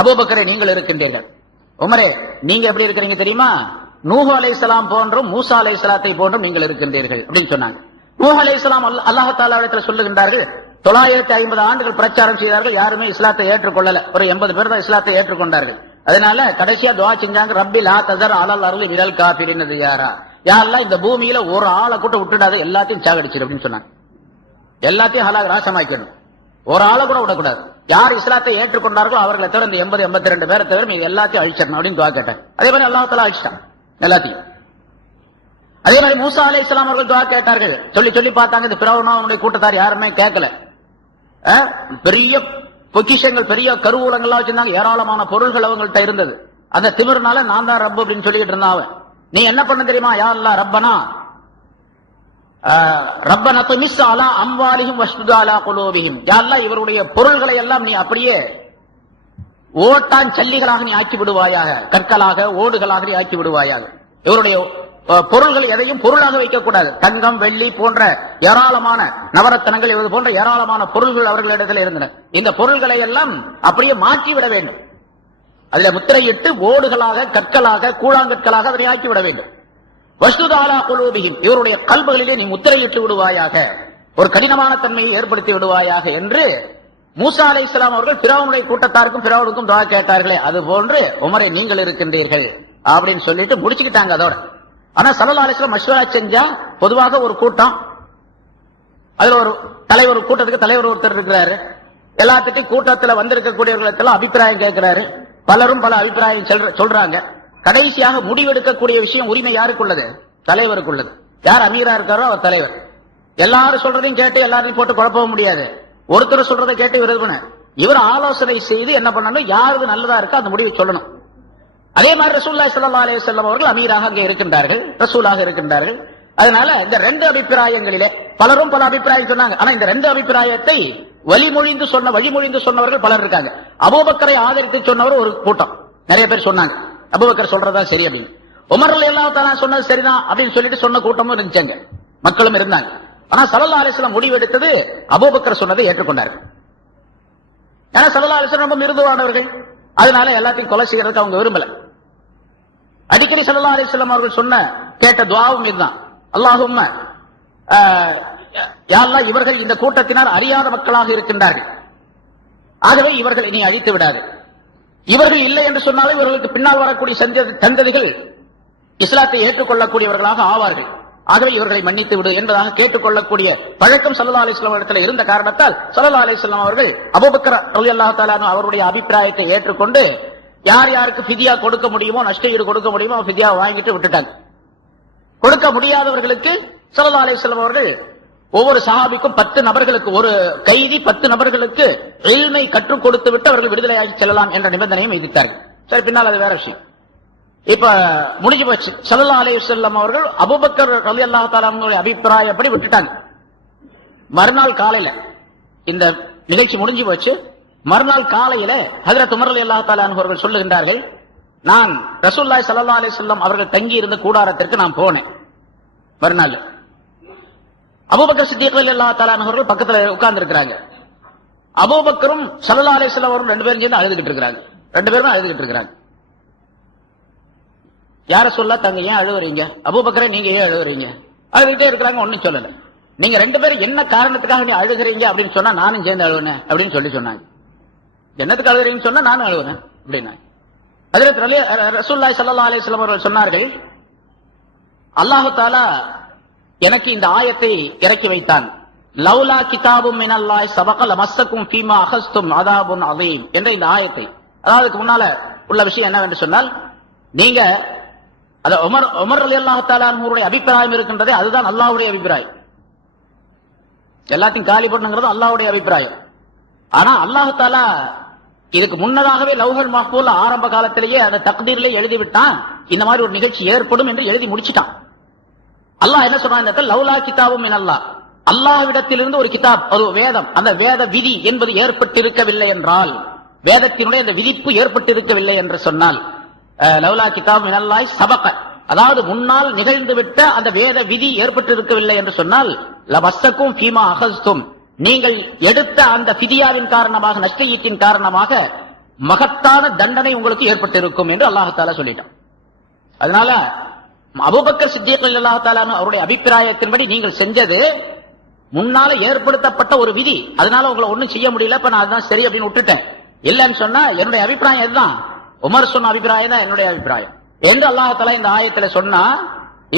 அபூபக்கரே நீங்கள் இருக்கின்றீர்கள். உமரே, நீங்க எப்படி இருக்கிறீங்க தெரியுமா, நூஹ் அலைஹிஸ்ஸலாம் போன்றும் மூசா அலைஹிஸ்ஸலாத்தை போன்றும் நீங்கள் இருக்கின்றீர்கள் அப்படின்னு சொன்னாங்க. நூஹ் அலைஹிஸ்ஸலாம் அல்லாஹ் தஆலா இடத்தில் சொல்லுகின்றார்கள், 950 ஆண்டுகள் பிரச்சாரம் செய்தார்கள், யாருமே இஸ்லாத்தை ஏற்றுக்கொள்ளல, ஒரு 80 பேர் தான் இஸ்லாத்தை ஏற்றுக்கொண்டார்கள். அதனால கடைசியா துஆ செஞ்சாங்க, ரப்பி லா தஸர் அலல் அர்லி மினல் காஃபிரின் தியாரா, யா அல்லாஹ் இந்த பூமியில ஒரு ஆளை கூட விட்டுடாத, எல்லாத்தையும் சாகடிச்சிரு அப்படின்னு சொன்னாங்க. எல்லாத்தையும் ஹலாக் நாசமாக்கணும், ஒரு ஆளை கூட விடக்கூடாது. யார் இஸ்லாத்தை ஏற்றுக்கொண்டார்களோ அவர்களை தவிர இந்த 82 பேரை தவிர மீது எல்லாத்தையும் அழிச்சிடணும் அப்படின்னு துஆ கேட்டாங்க. அதே மாதிரி அல்லாஹ் தஆலா அழிச்சிட்டான் எல்லாத்தையும். அதே மாதிரி மூசா அலைஹிஸ்ஸலாம் அவர்கள் துஆ கேட்டார்கள், சொல்லி சொல்லி பார்த்தாங்க, இந்த ஃபிரௌன் அவனுடைய கூட்டத்தார் யாருமே கேட்கல. பெரிய பொக்கிஷங்கள், பெரிய கருவூலங்கள்லாம் வச்சிருந்தாங்க, ஏராளமான பொருள்கள் அவங்கள்ட்ட இருந்தது. அந்த திமிர்னால நான் தான் ரப்பு அப்படின்னு சொல்லிட்டு இருந்தான். நீ என்ன பண்ண தெரியுமா, யா அல்லாஹ் ரப்பனா ரப்பனா துமிஸ் அலா அம்வாலிஹிம் வஷ்துத் அலா குலூபிஹிம், யா அல்லாஹ் இவருடைய பொருள்களை எல்லாம் நீ அப்படியே ஓட்டான் சல்லிகளாக நீ ஆக்கி விடுவாயாக, கற்களாக ஓடுகளாக நீ ஆக்கி விடுவாயாக, இவருடைய பொருள்கள் எதையும் பொருளாக வைக்கக்கூடாது. தங்கம், வெள்ளி போன்ற ஏராளமான நவரத்தனங்கள், இது போன்ற ஏராளமான பொருள்கள் அவர்களிடத்தில் இருந்தன. இந்த பொருள்களை எல்லாம் அப்படியே மாற்றி விட வேண்டும். அதுல முத்திரையிட்டு ஓடுகளாக, கற்களாக, கூழாங்கற்களாக அதனை ஆக்கி விட வேண்டும். வஸ்துதாலா குலூபிஹிம், இவருடைய கல்புகளிலே நீ முத்திரையிட்டு விடுவாயாக, ஒரு கடினமான தன்மையை ஏற்படுத்தி விடுவாயாக என்று மூசா அலைஹிஸ்ஸலாம் அவர்கள் ஃபிரௌனுடைய கூட்டத்தாருக்கும் ஃபிரௌனுக்கும் துஆ கேட்டார்களே, அது போன்று உமரே நீங்கள் இருக்கின்றீர்கள் அப்படின்னு சொல்லிட்டு முடிச்சுக்கிட்டாங்க அதோட. ஆனா ஸல்லல்லாஹு அலைஹி வஸல்லம் மஷ்வரா செஞ்சா, பொதுவாக ஒரு கூட்டம், அதுல ஒரு தலைவர், கூட்டத்துக்கு தலைவர் ஒருத்தர் இருக்கிறாரு, எல்லாத்துக்கும் கூட்டத்துல வந்திருக்கக்கூடியவர்களுக்கெல்லாம் அபிப்பிராயம் கேட்கிறாரு. பலரும் பல அபிப்பிராயம் சொல்றாங்க. கடைசியாக முடிவெடுக்கக்கூடிய விஷயம், உரிமை யாருக்குள்ளது? தலைவருக்குள்ளது. யார் அமீரா இருக்காரோ அவர் தலைவர். எல்லாரும் சொல்றதையும் கேட்டு எல்லாரையும் போட்டு குழப்பவும் முடியாது. ஒருத்தர் சொல்றதை கேட்டு இவர் ஆலோசனை செய்து என்ன பண்ணணும், யாருக்கு நல்லதா இருக்கோ அந்த முடிவை சொல்லணும். அதே மாதிரி ரசூலுல்லாஹி ஸல்லல்லாஹு அலைஹி வஸல்லம் அவர்கள் அமீராக அங்கே இருக்கின்றார்கள், ரசூலாக இருக்கின்றார்கள். அதனால இந்த ரெண்டு அபிப்பிராயங்களிலே பலரும் பல அபிப்பிராயம் சொன்னாங்க. ஆனா இந்த ரெண்டு அபிப்பிராயத்தை வழிமொழிந்து சொன்னவர்கள் பலர் இருக்காங்க. அபூபக்கரை ஆதரித்து சொன்னவர் ஒரு கூட்டம், நிறைய பேர் சொன்னாங்க அபூபக்கர் சொல்றதா சரி அப்படின்னு. உமர் ரலியல்லாஹு தஆலா சொன்னது சரிதான் அப்படின்னு சொல்லிட்டு சொன்ன கூட்டமும் இருந்துச்சாங்க, மக்களும் இருந்தாங்க. ஆனா ஸல்லல்லாஹு அலைஹி வஸல்லம் முடிவெடுத்தது அபூபக்கர் சொன்னதை ஏற்றுக்கொண்டார்கள். ஏன்னா ஸல்லல்லாஹு அலைஹி வஸல்லம் ரொம்ப மிருதுவானவர்கள், அதனால எல்லாத்தையும் கொலை செய்யறதுக்கு அவங்க விரும்பல. அடிக்கடி ஸல்லல்லாஹு அலைஹி வஸல்லம் அவர்கள் சொன்ன கேட்ட துஆவும் இதுதான், அல்லாஹும்ம யா அல்லாஹ், இவர்கள் இந்த கூட்டத்தினர் அறியாத மக்களாக இருக்கின்றார்கள், ஆகவே இவர்களை நீ அழித்து விடாது. இவர்கள் இல்லை என்று சொன்னாலும் இவர்களுக்கு பின்னால் வரக்கூடிய சந்ததிகள் இஸ்லாத்தை ஏற்றுக்கொள்ளக்கூடியவர்களாக ஆவார்கள், ஆகவே இவர்களை மன்னித்து விடு என்பதாக கேட்டுக்கொள்ளக்கூடிய பழக்கம் ஸல்லல்லாஹு அலைஹி வஸல்லம் இடத்தில் இருந்த காரணத்தால் ஸல்லல்லாஹு அலைஹி வஸல்லம் அவர்கள் அபூபக்கர் ரலியல்லாஹு தஆலா அவருடைய அபிப்பிராயத்தை ஏற்றுக்கொண்டு யார் யாருக்கு ஃபிதியா கொடுக்க முடியுமோ, நஷ்டஈடு கொடுக்க முடியுமோ ஃபிதியா வாங்கிட்டு விட்டுட்டாங்க. கொடுக்க முடியாதவர்களுக்கு ஸல்லல்லாஹு அலைஹி வஸல்லம் அவர்கள் ஒவ்வொரு சஹாபிக்கும் 10 நபர்களுக்கு, ஒரு கைதி 10 நபர்களுக்கு இல்மை கற்றுக் கொடுத்து விட்டு அவர்கள் விடுதலையாகி செல்லலாம் என்ற நிபந்தனையும் விதித்தார்கள். சரி, பின்னால் அது வேற விஷயம். இப்ப முடிஞ்சு போச்சு. ஸல்லல்லாஹு அலைஹி வஸல்லம் அவர்கள் அபூபக்கர் ரலியல்லாஹு தஆலா அவர்களுடைய அபிப்பிராயப்படி விட்டுட்டாங்க. மறுநாள் காலையில இந்த நிகழ்ச்சி முடிஞ்சு போச்சு. மறுநாள் காலையில ஹஜ்ரத் உமர் ரலியல்லாஹு தஆலா அவர்கள் சொல்லுகின்றார்கள், நான் ரசூலுல்லாஹி ஸல்லல்லாஹு அலைஹி வஸல்லம் அவர்கள் தங்கி இருந்த கூடாரத்திற்கு நான் போனேன். மறுநாள் அபூபக்கர் சித்திக் ரலியல்லாஹு தஆலா அவர்கள் பக்கத்துல உட்கார்ந்து இருக்கிறாங்க. அபூபக்கரும் ஸல்லல்லாஹு அலைஹி வஸல்லம் அவர்கள் ரெண்டு பேரும் சேர்ந்து அழுதுகிட்டு இருக்காங்க. ரெண்டு பேரும் அழுதுகிட்டு இருக்காங்க. யார சொல்ல, தங்க ஏன் அழுவுறீங்க? அபூபக்கரே நீங்க ஏன் அழுவுறீங்க? அழுதுகிட்டே இருக்கிறாங்க, ஒன்னும் சொல்லல. நீங்க ரெண்டு பேரும் என்ன காரணத்துக்காக நீ அழுகிறீங்க அப்படின்னு சொன்னா நானும் சேர்ந்து அழுவுனேன் அப்படின்னு சொன்னாங்க. என்னத்துக்கு அழுகிறீங்கன்னு சொன்னா நானும் அழுவுறேன் அப்படின்னா. ஹஜ்ரத் ரசூலுல்லாஹி ஸல்லல்லாஹு அலைஹி வஸல்லம் அவர்கள் சொன்னார்கள், அல்லாஹ் தஆலா எனக்கு இந்த ஆயத்தை இறக்கி வைத்தான். லவ்லா கிதாபும் மினல்லாஹி சபக லமஸ்ஸகும் ஃபீமா அகஸ்தும் அதாபுன் அதீம் என்ற இந்த ஆயத்தை, அதாவது முன்னால உள்ள விஷயம் என்னவென்று சொன்னால், நீங்க உமர் ரலியல்லாஹு தஆலா அவர்களுடைய அபிப்பிராயம் இருக்கின்றதே, அதுதான் அல்லாஹ்வுடைய அபிப்பிராயம். எல்லாத்தையும் காலி பண்ணுங்கிறது அல்லாஹ்வுடைய அபிப்பிராயம். ஆனா அல்லாஹ் தஆலா இதுக்கு முன்னதாகவே லவ்ஹுல் மஹ்ஃபூல் ஆரம்ப காலத்திலேயே அந்த தக்தீரிலே எழுதி விட்டான், இந்த மாதிரி ஒரு நிகழ்ச்சி ஏற்படும் என்று எழுதி முடிச்சிட்டான். அல்லாஹ் என்ன சொல்றான், லவ்லா கிதாபும் மினல்லாஹ், அல்லாஹ்விடத்திலிருந்து ஒரு கிதாப், ஒரு வேதம், அந்த வேத விதி என்பது ஏற்பட்டிருக்கவில்லை என்றால், வேதத்தினுடைய அந்த விதிப்பு ஏற்பட்டிருக்கவில்லை என்று சொன்னால், லவ்லா கிதாபும் மினல்லாஹி சபக, அதாவது முன்னால் நிகழ்ந்துவிட்ட அந்த வேத விதி ஏற்பட்டிருக்கவில்லை என்று சொன்னால், லமஸ்ஸகும் ஃபீமா அகஸ்தும், நீங்கள் எடுத்த அந்த ஃபிதியாவின் காரணமாக, நஷ்டஈட்டின் காரணமாக மகத்தான தண்டனை உங்களுக்கு ஏற்பட்டிருக்கும் என்று அல்லாஹ் தஆலா சொல்லிட்டான். அதனால அபூபக்கர் சித்திக் ரலியல்லாஹு தஆலா அவருடைய அபிப்பிராயத்தின்படி நீங்கள் செஞ்சது முன்னால ஏற்படுத்தப்பட்ட ஒரு விதி, அதனால உங்களை ஒண்ணும் செய்ய முடியல, இப்ப நான் அதுதான் சரி அப்படின்னு விட்டுட்டேன். இல்லைன்னு சொன்னா என்னுடைய அபிப்பிராயம் இதுதான், உமர் சொன்ன அபிப்பிராயம் தான் என்னுடைய அபிப்பிராயம் என்று அல்லாஹ் தஆலா இந்த ஆயத்துல சொன்னா,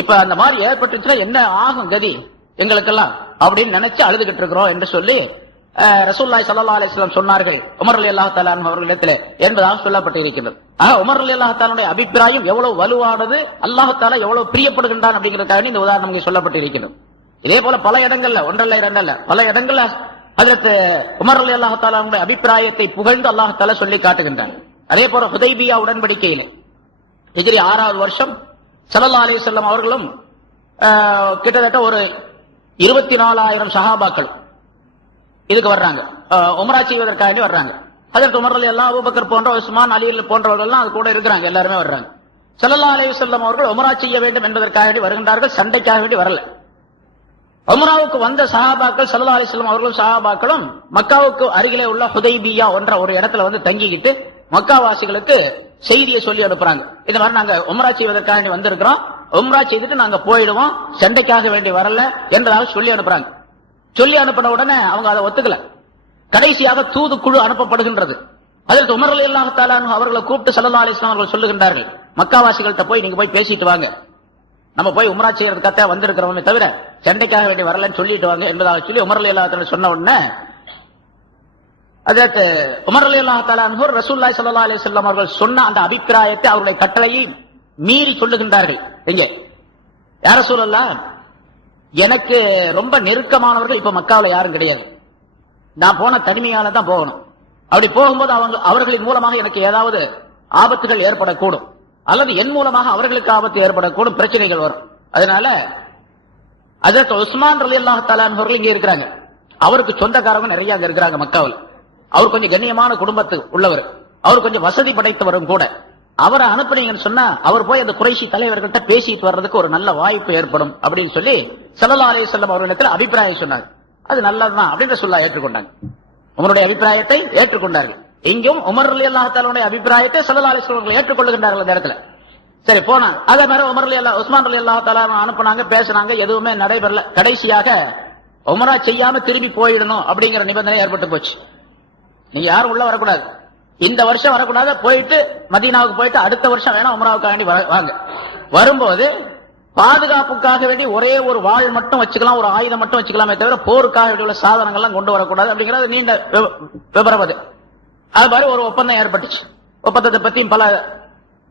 இப்ப அந்த மாதிரி ஏற்பட்டுச்சுன்னா என்ன ஆகும் கதி எங்களுக்கெல்லாம் அப்படின்னு நினைச்சு அழுதுகிட்டு இருக்கிறோம் என்று சொல்லி ரசூலுல்லாஹி ஸல்லல்லாஹு அலைஹி வஸல்லம் சொன்னார்கள் உமர் ரலியல்லாஹு தஆலா அவர்களிடத்திலே என்பதாக சொல்லப்பட்டு இருக்கிறது. உமர் ரலியல்லாஹு தஆலாவுடைய அபிப்பிராயம் எவ்வளவு வலுவானது, அல்லாஹ் தஆலா எவ்வளவு பிரியப்படுகின்றான் அப்படிங்கிறதுக்காக இந்த உதாரணம் இங்கே சொல்லப்பட்டு இருக்கிறது. இதே போல பல இடங்கள்ல, ஒன்றல்ல இரண்டல்ல, பல இடங்கள்ல ஹஜ்ரத் உமர் ரலியல்லாஹு தஆலாவுடைய அபிப்பிராயத்தை புகழ்ந்து அல்லாஹ் தஆலா சொல்லி காட்டுகின்றான். அதே போல ஹுதைபியா உடன்படிக்கையிலே ஹிஜ்ரி 6வது வருஷம் ஸல்லல்லாஹு அலைஹி வஸல்லம் அவர்களும் கிட்டத்தட்ட ஒரு 24,000 சஹாபாக்கள் இதுக்கு வர்றாங்க, உம்ரா செய்வதற்காக வர்றாங்க. ஹஜ்ரத் உமர் ரலியல்லாஹு, அபூபக்கர் போன்ற, உஸ்மான், அலி போன்றவர்கள் அது கூட இருக்கிறாங்க, எல்லாருமே வர்றாங்க. ஸல்லல்லாஹு அலைஹி வஸல்லம் அவர்கள் உம்ரா செய்ய வேண்டும் என்பதற்காக வேண்டி வருகின்றார்கள், சண்டைக்காக வேண்டி வரல. உம்ராவுக்கு வந்த சஹாபாக்கள் ஸல்லல்லாஹு அலைஹி வஸல்லம் அவர்களும் சஹாபாக்களும் மக்காவுக்கு அருகிலே உள்ள ஹுதைபியா என்ற ஒரு இடத்துல வந்து தங்கிக்கிட்டு மக்காவாசிகளுக்கு செய்தியை சொல்லி அனுப்புறாங்க. இந்த மாதிரி நாங்க உம்ரா செய்வதற்காக வேண்டி வந்திருக்கிறோம், உம்ரா செய்துட்டு நாங்க போயிடுவோம், சண்டைக்காக வேண்டி வரல என்றதாக சொல்லி அனுப்புறாங்க. சொல்லி அனுப்பின உடனே அவங்க அதை ஒத்துக்கல. கடைசியாக தூதுக்குழு அனுப்பப்படுகின்றது. அதற்கு உமர் ரலியல்லாஹு தஆலா அன்ஹு அவர்களை கூப்பிட்டு ஸல்லல்லாஹு அலைஹி வஸல்லம் அவர்கள் சொல்லுகின்றார்கள், மக்காவாசிகள்கிட்ட போய் நீங்க போய் பேசிட்டு வாங்க, நம்ம போய் உம்ரா செய்யறதுக்காக வந்திருக்கிறோமே தவிர சண்டைக்காக வேண்டி வரலன்னு சொல்லிட்டு வாங்க என்பதாக சொல்லி உமர் ரலியல்லாஹு தஆலா சொன்ன உடனே அதற்கு உமர் ரலியல்லாஹு தஆலா அன்ஹு ரசூலுல்லாஹி ஸல்லல்லாஹு அலைஹி வஸல்லம் அவர்கள் சொன்ன அந்த அபிப்பிராயத்தை அவருடைய கட்டளையை மீறி சொல்லுகின்றார்கள். எங்கே யா ரசூலல்லாஹ், எனக்கு ரொம்ப நெருக்கமானவர்கள் இப்ப மக்காவுல யாரும் கிடையாது, நான் போன தனிமையால தான் போகணும். அப்படி போகும்போது அவர்களின் மூலமாக எனக்கு ஏதாவது ஆபத்துகள் ஏற்படக்கூடும், அல்லது என் மூலமாக அவர்களுக்கு ஆபத்து ஏற்படக்கூடும், பிரச்சனைகள் வரும். அதனால அதற்கு உஸ்மான் ரலியல்லாஹு தஆலா அவர்கள் இங்க இருக்கிறாங்க, அவருக்கு சொந்தக்காரங்க நிறைய அங்க இருக்கிறாங்க மக்காவில். அவர் கொஞ்சம் கண்ணியமான குடும்பத்து உள்ளவர், அவர் கொஞ்சம் வசதி படைத்தவரும் கூட. அவரை அனுப்புனீங்கன்னு சொன்னா அவர் போய் அந்த குறைஷி தலைவர்கள்ட்ட பேசிட்டு வர்றதுக்கு ஒரு நல்ல வாய்ப்பு ஏற்படும் அப்படின்னு சொல்லி ஸல்லல்லாஹு அலைஹி வஸல்லம் அவர்களிடத்தில் அபிப்பிராயம் சொன்னாங்க. அது நல்லதுதான் அப்படின்னு ரசூலுல்லாஹ் ஏற்றுக்கொண்டாங்க. உமருடைய அபிப்பிராயத்தை ஏற்றுக்கொண்டார்கள். இங்கும் உமர் ரலியல்லாஹு தஆலாவுடைய அபிப்பிராயத்தை ஸல்லல்லாஹு அலைஹி வஸல்லம் ஏற்றுக்கொள்ளுகின்றார்கள் அந்த இடத்துல. சரி போனா அதே மாதிரி உஸ்மான் ரலியல்லாஹு தஆலா அனுப்புனாங்க, பேசினாங்க, எதுவுமே நடைபெறல. கடைசியாக உம்ரா செய்யாம திரும்பி போயிடணும் அப்படிங்கிற நிபந்தனை ஏற்பட்டு போச்சு. நீங்க யாரும் உள்ள வரக்கூடாது, இந்த வருஷம் வரக்கூடாது, போயிட்டு மதீனாவுக்கு போயிட்டு அடுத்த வருஷம் வேணா உம்ராவுக்காக வேண்டி வாங்க. வரும்போது பாதுகாப்புக்காக வேண்டி ஒரே ஒரு வாள் மட்டும் வச்சுக்கலாம், ஒரு ஆயுதம் மட்டும் வச்சுக்கலாமே தவிர போருக்காக வேண்டிய உள்ள சாதனங்கள்லாம் கொண்டு வரக்கூடாது அப்படிங்கிறது நீண்ட விபரம். அது மாதிரி ஒரு ஒப்பந்தம் ஏற்பட்டுச்சு. ஒப்பந்தத்தை பத்தியும் பல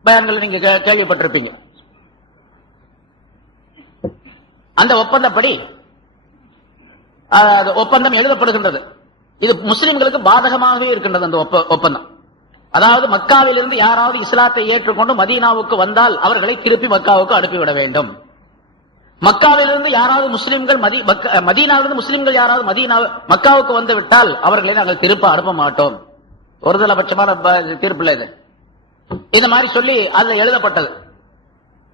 பயான்கள் நீங்க கேள்விப்பட்டிருப்பீங்க. அந்த ஒப்பந்தப்படி ஒப்பந்தம் எழுதப்படுகின்றது. இது முஸ்லிம்களுக்கு பாதகமாகவே இருக்கின்றது அந்த ஒப்பந்தம். அதாவது மக்காவிலிருந்து யாராவது இஸ்லாத்தை ஏற்றுக்கொண்டு மதீனாவுக்கு வந்தால் அவர்களை திருப்பி மக்காவுக்கு அனுப்பிவிட வேண்டும். மக்காவிலிருந்து யாராவது முஸ்லிம்கள் மதீனாவிலிருந்து முஸ்லிம்கள் யாராவது மக்காவுக்கு வந்து விட்டால் அவர்களை நாங்கள் திருப்ப அனுப்ப மாட்டோம். ஒருதலைபட்சமான தீர்ப்பில் இது இந்த மாதிரி சொல்லி அதில் எழுதப்பட்டது.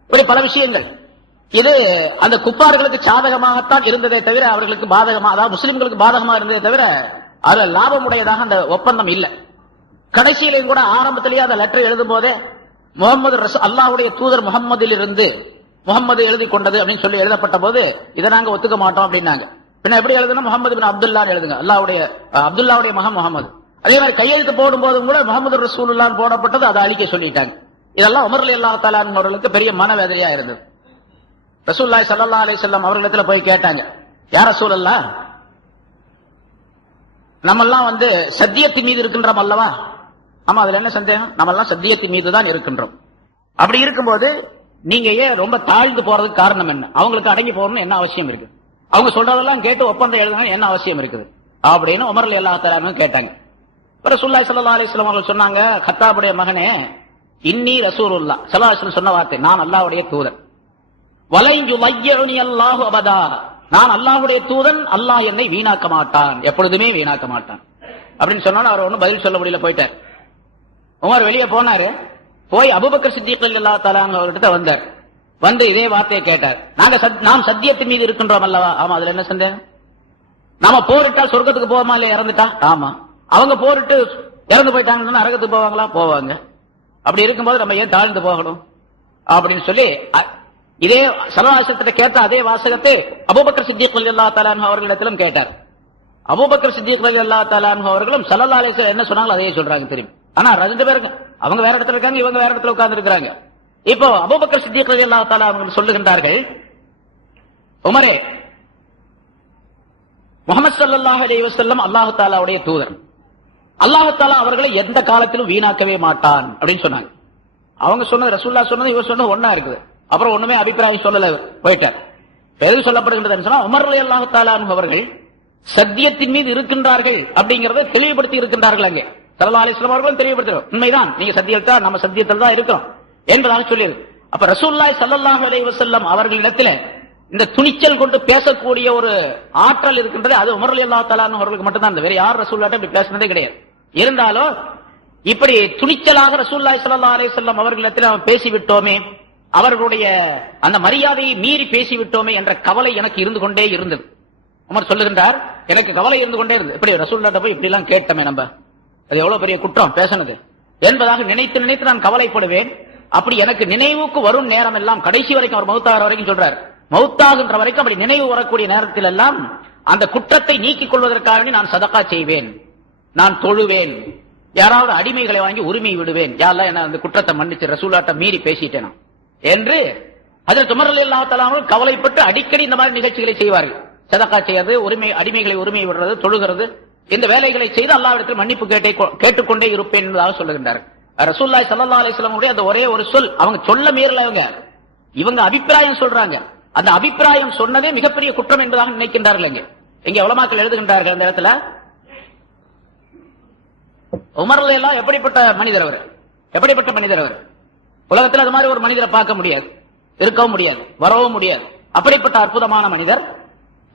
இப்படி பல விஷயங்கள். இது அந்த குப்பார்களுக்கு சாதகமாகத்தான் இருந்ததே தவிர அவர்களுக்கு பாதகமாக, அதாவது முஸ்லிம்களுக்கு பாதகமாக இருந்ததே தவிர அது லாபமுடையதாக அந்த ஒப்பந்தம் இல்லை. கடைசியிலையும் கூட ஆரம்பத்திலேயே அந்த லெட்டர் எழுதும் போதே முகமது அல்லாஹ்வுடைய தூதர் முகமது எழுதி கொண்டது அப்படின்னு சொல்லி எழுதப்பட்ட போது இதை நாங்க ஒத்துக்க மாட்டோம் அப்படின்னாங்க. பின்ன எப்படி எழுதுனா முகமது பின் அப்துல்லா எழுதுங்க, அப்துல்லாவுடைய மகன் முகமது. அதே மாதிரி கையெழுத்து போடும் போதும் கூட முகமது ரசூலுல்லாஹ் போடப்பட்டது, அதை அழிக்க சொல்லிட்டாங்க. இதெல்லாம் உமர் ரலியல்லாஹு தஆலா அவர்களுக்கு பெரிய மனவேதனையா இருந்தது. ரசூலுல்லாஹி ஸல்லல்லாஹு அலைஹி வஸல்லம் அவர்களிடத்துல போய் கேட்டாங்க, யா ரசூலல்லாஹ், நம்மெல்லாம் வந்து சத்தியத்தின் மீது இருக்கின்றோம் அல்லவா? ஆமா, அதுல என்ன சந்தேகம்? நம்மெல்லாம் சத்தியத்தின் மீது தான் இருக்கின்றோம். அப்படி இருக்கும்போது நீங்க ஏன் ரொம்ப தாழ்ந்து போறதுக்கு காரணம் என்ன? அவங்களுக்கு அடங்கி போறணும்னு என்ன அவசியம் இருக்கு? அவங்க சொல்றதெல்லாம் கேட்டு ஒப்பந்தம் எழுதணும் என்ன அவசியம் இருக்குது அப்படின்னு உமர் ரலியல்லாஹு தஆலா கேட்டாங்க. ரசூலுல்லாஹி ஸல்லல்லாஹு அலைஹி வஸல்லம் அவர்கள் சொன்னாங்க, கத்தாபுடைய மகனே, இன்னி ரசூலுல்லாஹ் ஸல்லல்லாஹு அலைஹி வஸல்லம் சொன்ன வார்த்தை, நான் அல்லாஹ்வுடைய தூதன். வலைன் யுலையுனி அல்லாஹு அபதா, நான் அல்லாஹ்வுடைய தூதன், அல்லாஹ் என்னை வீணாக்க மாட்டான், எப்பொழுதுமே வீணாக்க மாட்டான் அப்படின்னு சொன்னாலும் அவர் ஒன்னும் பதில் சொல்ல முடியல, போயிட்டார். உமர் வெளியே போனாரு. போய் அபூபக்கர் சித்திக் ரலியல்லாஹு தஆலா அவர்கிட்ட வந்தார். வந்து இதே வார்த்தையை கேட்டார். நாம் சத்தியத்தின் மீது இருக்கின்றோம் அல்லவா? ஆமா, அதுல என்ன சந்தேகம்? நாம போரிட்டால் சொர்க்கத்துக்கு போவோமா இல்லையா? இறந்துட்டா? ஆமா. அவங்க போரிட்டு இறந்து போயிட்டாங்கன்னா நரகத்துக்கு போவாங்களா? போவாங்க. அப்படி இருக்கும்போது நம்ம ஏன் தாழ்ந்து போகணும் அப்படின்னு சொல்லி இதே சலவாசத்தை கேட்ட அதே வாசகத்தை அபூபக்கர் சித்திக் ரலியல்லாஹு தஆலா அவர்களிடத்திலும் கேட்டார். அபூபக்கர் சித்திக் ரலியல்லாஹு தஆலா அவர்களும் ஸல்லல்லாஹு அலைஹி வஸல்லம் என்ன சொன்னாங்களோ அதையே சொல்றாங்க தெரியும். ஆனா ரெண்டு பேருக்கு அவங்க வேற இடத்துல இருக்காங்க, இவங்க வேற இடத்துல உட்கார்ந்து இருக்காங்க. இப்போ அபூபக்கர் சித்திக் ரலியல்லாஹு தஆலா அவங்க சொல்லுகின்றார்கள், உமரே, முஹம்மது ஸல்லல்லாஹு அலைஹி வஸல்லம் அல்லாஹ் தஆலாவுடைய தூதர், அல்லாஹ் தஆலா அவர்களை எந்த காலத்திலும் வீணாக்கவே மாட்டான் அப்படின்னு சொன்னாங்க. அவங்க சொன்னது ரசூலுல்லாஹ் சொன்னது இவர் சொன்னது ஒண்ணா இருக்குது. அப்புறம் ஒண்ணுமே அபிப்பிராயம் சொல்லல, போயிட்டார். எது சொல்லப்படுகின்றது சொன்னா உமர் ரலியல்லாஹு தஆலா அவர்கள் சத்தியத்தின் மீது இருக்கின்றார்கள் அப்படிங்கறதை தெளிவுபடுத்தி இருக்கின்றார்கள். அங்கே ஸல்லல்லாஹு அலைஹி வஸல்லம் அவர்களும் தெளிவுபடுத்துறாங்க, உண்மைதான், நீங்க சத்தியத்தில் நம்ம சத்தியத்தில் தான் இருக்கிறோம் என்பதாக சொல்லியது. அப்ப ரசூலுல்லாஹி ஸல்லல்லாஹு அலைஹி வஸல்லம் அவர்களிடத்தில் இந்த துணிச்சல் கொண்டு பேசக்கூடிய ஒரு ஆற்றல் இருக்கின்றது. அது உமர் ரலியல்லாஹு தஆலா அவர்களுக்கு மட்டும்தான். வேற யார் ரசூலுல்லாஹ் இப்படி பேசினதே கிடையாது. இருந்தாலும் இப்படி துணிச்சலாக ரசூலுல்லாஹி ஸல்லல்லாஹு அலைஹி வஸல்லம் அவர்களிடத்தில் நாம் பேசிவிட்டோமே, அவர்களுடைய அந்த மரியாதையை மீறி பேசிவிட்டோமே என்ற கவலை எனக்கு இருந்து கொண்டே இருந்தது. உமர் சொல்லுகின்றார், எனக்கு கவலை இருந்து கொண்டே இருந்தது. இப்படி ரசூலுல்லாஹ் போய் இப்படி எல்லாம் கேட்டோமே, நம்ம அது எவ்வளவு பெரிய குற்றம் பேசினது என்பதாக நினைத்து நினைத்து நான் கவலைப்படுவேன். அப்படி எனக்கு நினைவுக்கு வரும் நேரம் எல்லாம் கடைசி வரைக்கும், அவர் மௌத்தாகிற வரைக்கும் சொல்றார், மௌத்தாகின்ற வரைக்கும் அப்படி நினைவு வரக்கூடிய நேரத்தில் எல்லாம் அந்த குற்றத்தை நீக்கிக் கொள்வதற்காக நான் சதகா செய்வேன், நான் தொழுவேன், யாராவது அடிமைகளை வாங்கி உரிமை விடுவேன், யாரெல்லாம் என்ன அந்த குற்றத்தை மன்னிச்சு ரசூலாட்ட மீறி பேசிட்டேன் என்று ஹஜ்ரத் உமர் ரலியல்லாஹு தஆலா அவர்கள் கவலைப்பட்டு அடிக்கடி இந்த மாதிரி நிகழ்ச்சிகளை செய்வார்கள். சதகா செய்வது, அடிமைகளை உரிமை விடுறது, தொழுகிறது, இந்த வேலைகளை செய்து அல்லாஹ்விடத்தில் மன்னிப்பு கேட்டுக்கொண்டே இருப்பேன் என்பதாக சொல்லுகின்றார். ரசூலுல்லாஹி ஸல்லல்லாஹு அலைஹி வஸல்லம் உடைய அந்த ஒரே ஒரு சொல், அவங்க சொல்ல மீறல, இவங்க அபிப்பிராயம் சொல்றாங்க. அந்த அபிப்பிராயம் சொன்னதே மிகப்பெரிய குற்றம் என்பதாக நினைக்கின்றார்கள். இங்கே உலமாக்கள் எழுதுகின்றார்கள் அந்த இடத்துல, உமர் ரலியல்லாஹு எப்படிப்பட்ட மனிதர் அவர், எப்படிப்பட்ட மனிதர் அவர், உலகத்தில் அது மாதிரி ஒரு மனிதரை பார்க்க முடியாது, இருக்கவும் முடியாது, வரவும் முடியாது. அப்படிப்பட்ட அற்புதமான மனிதர்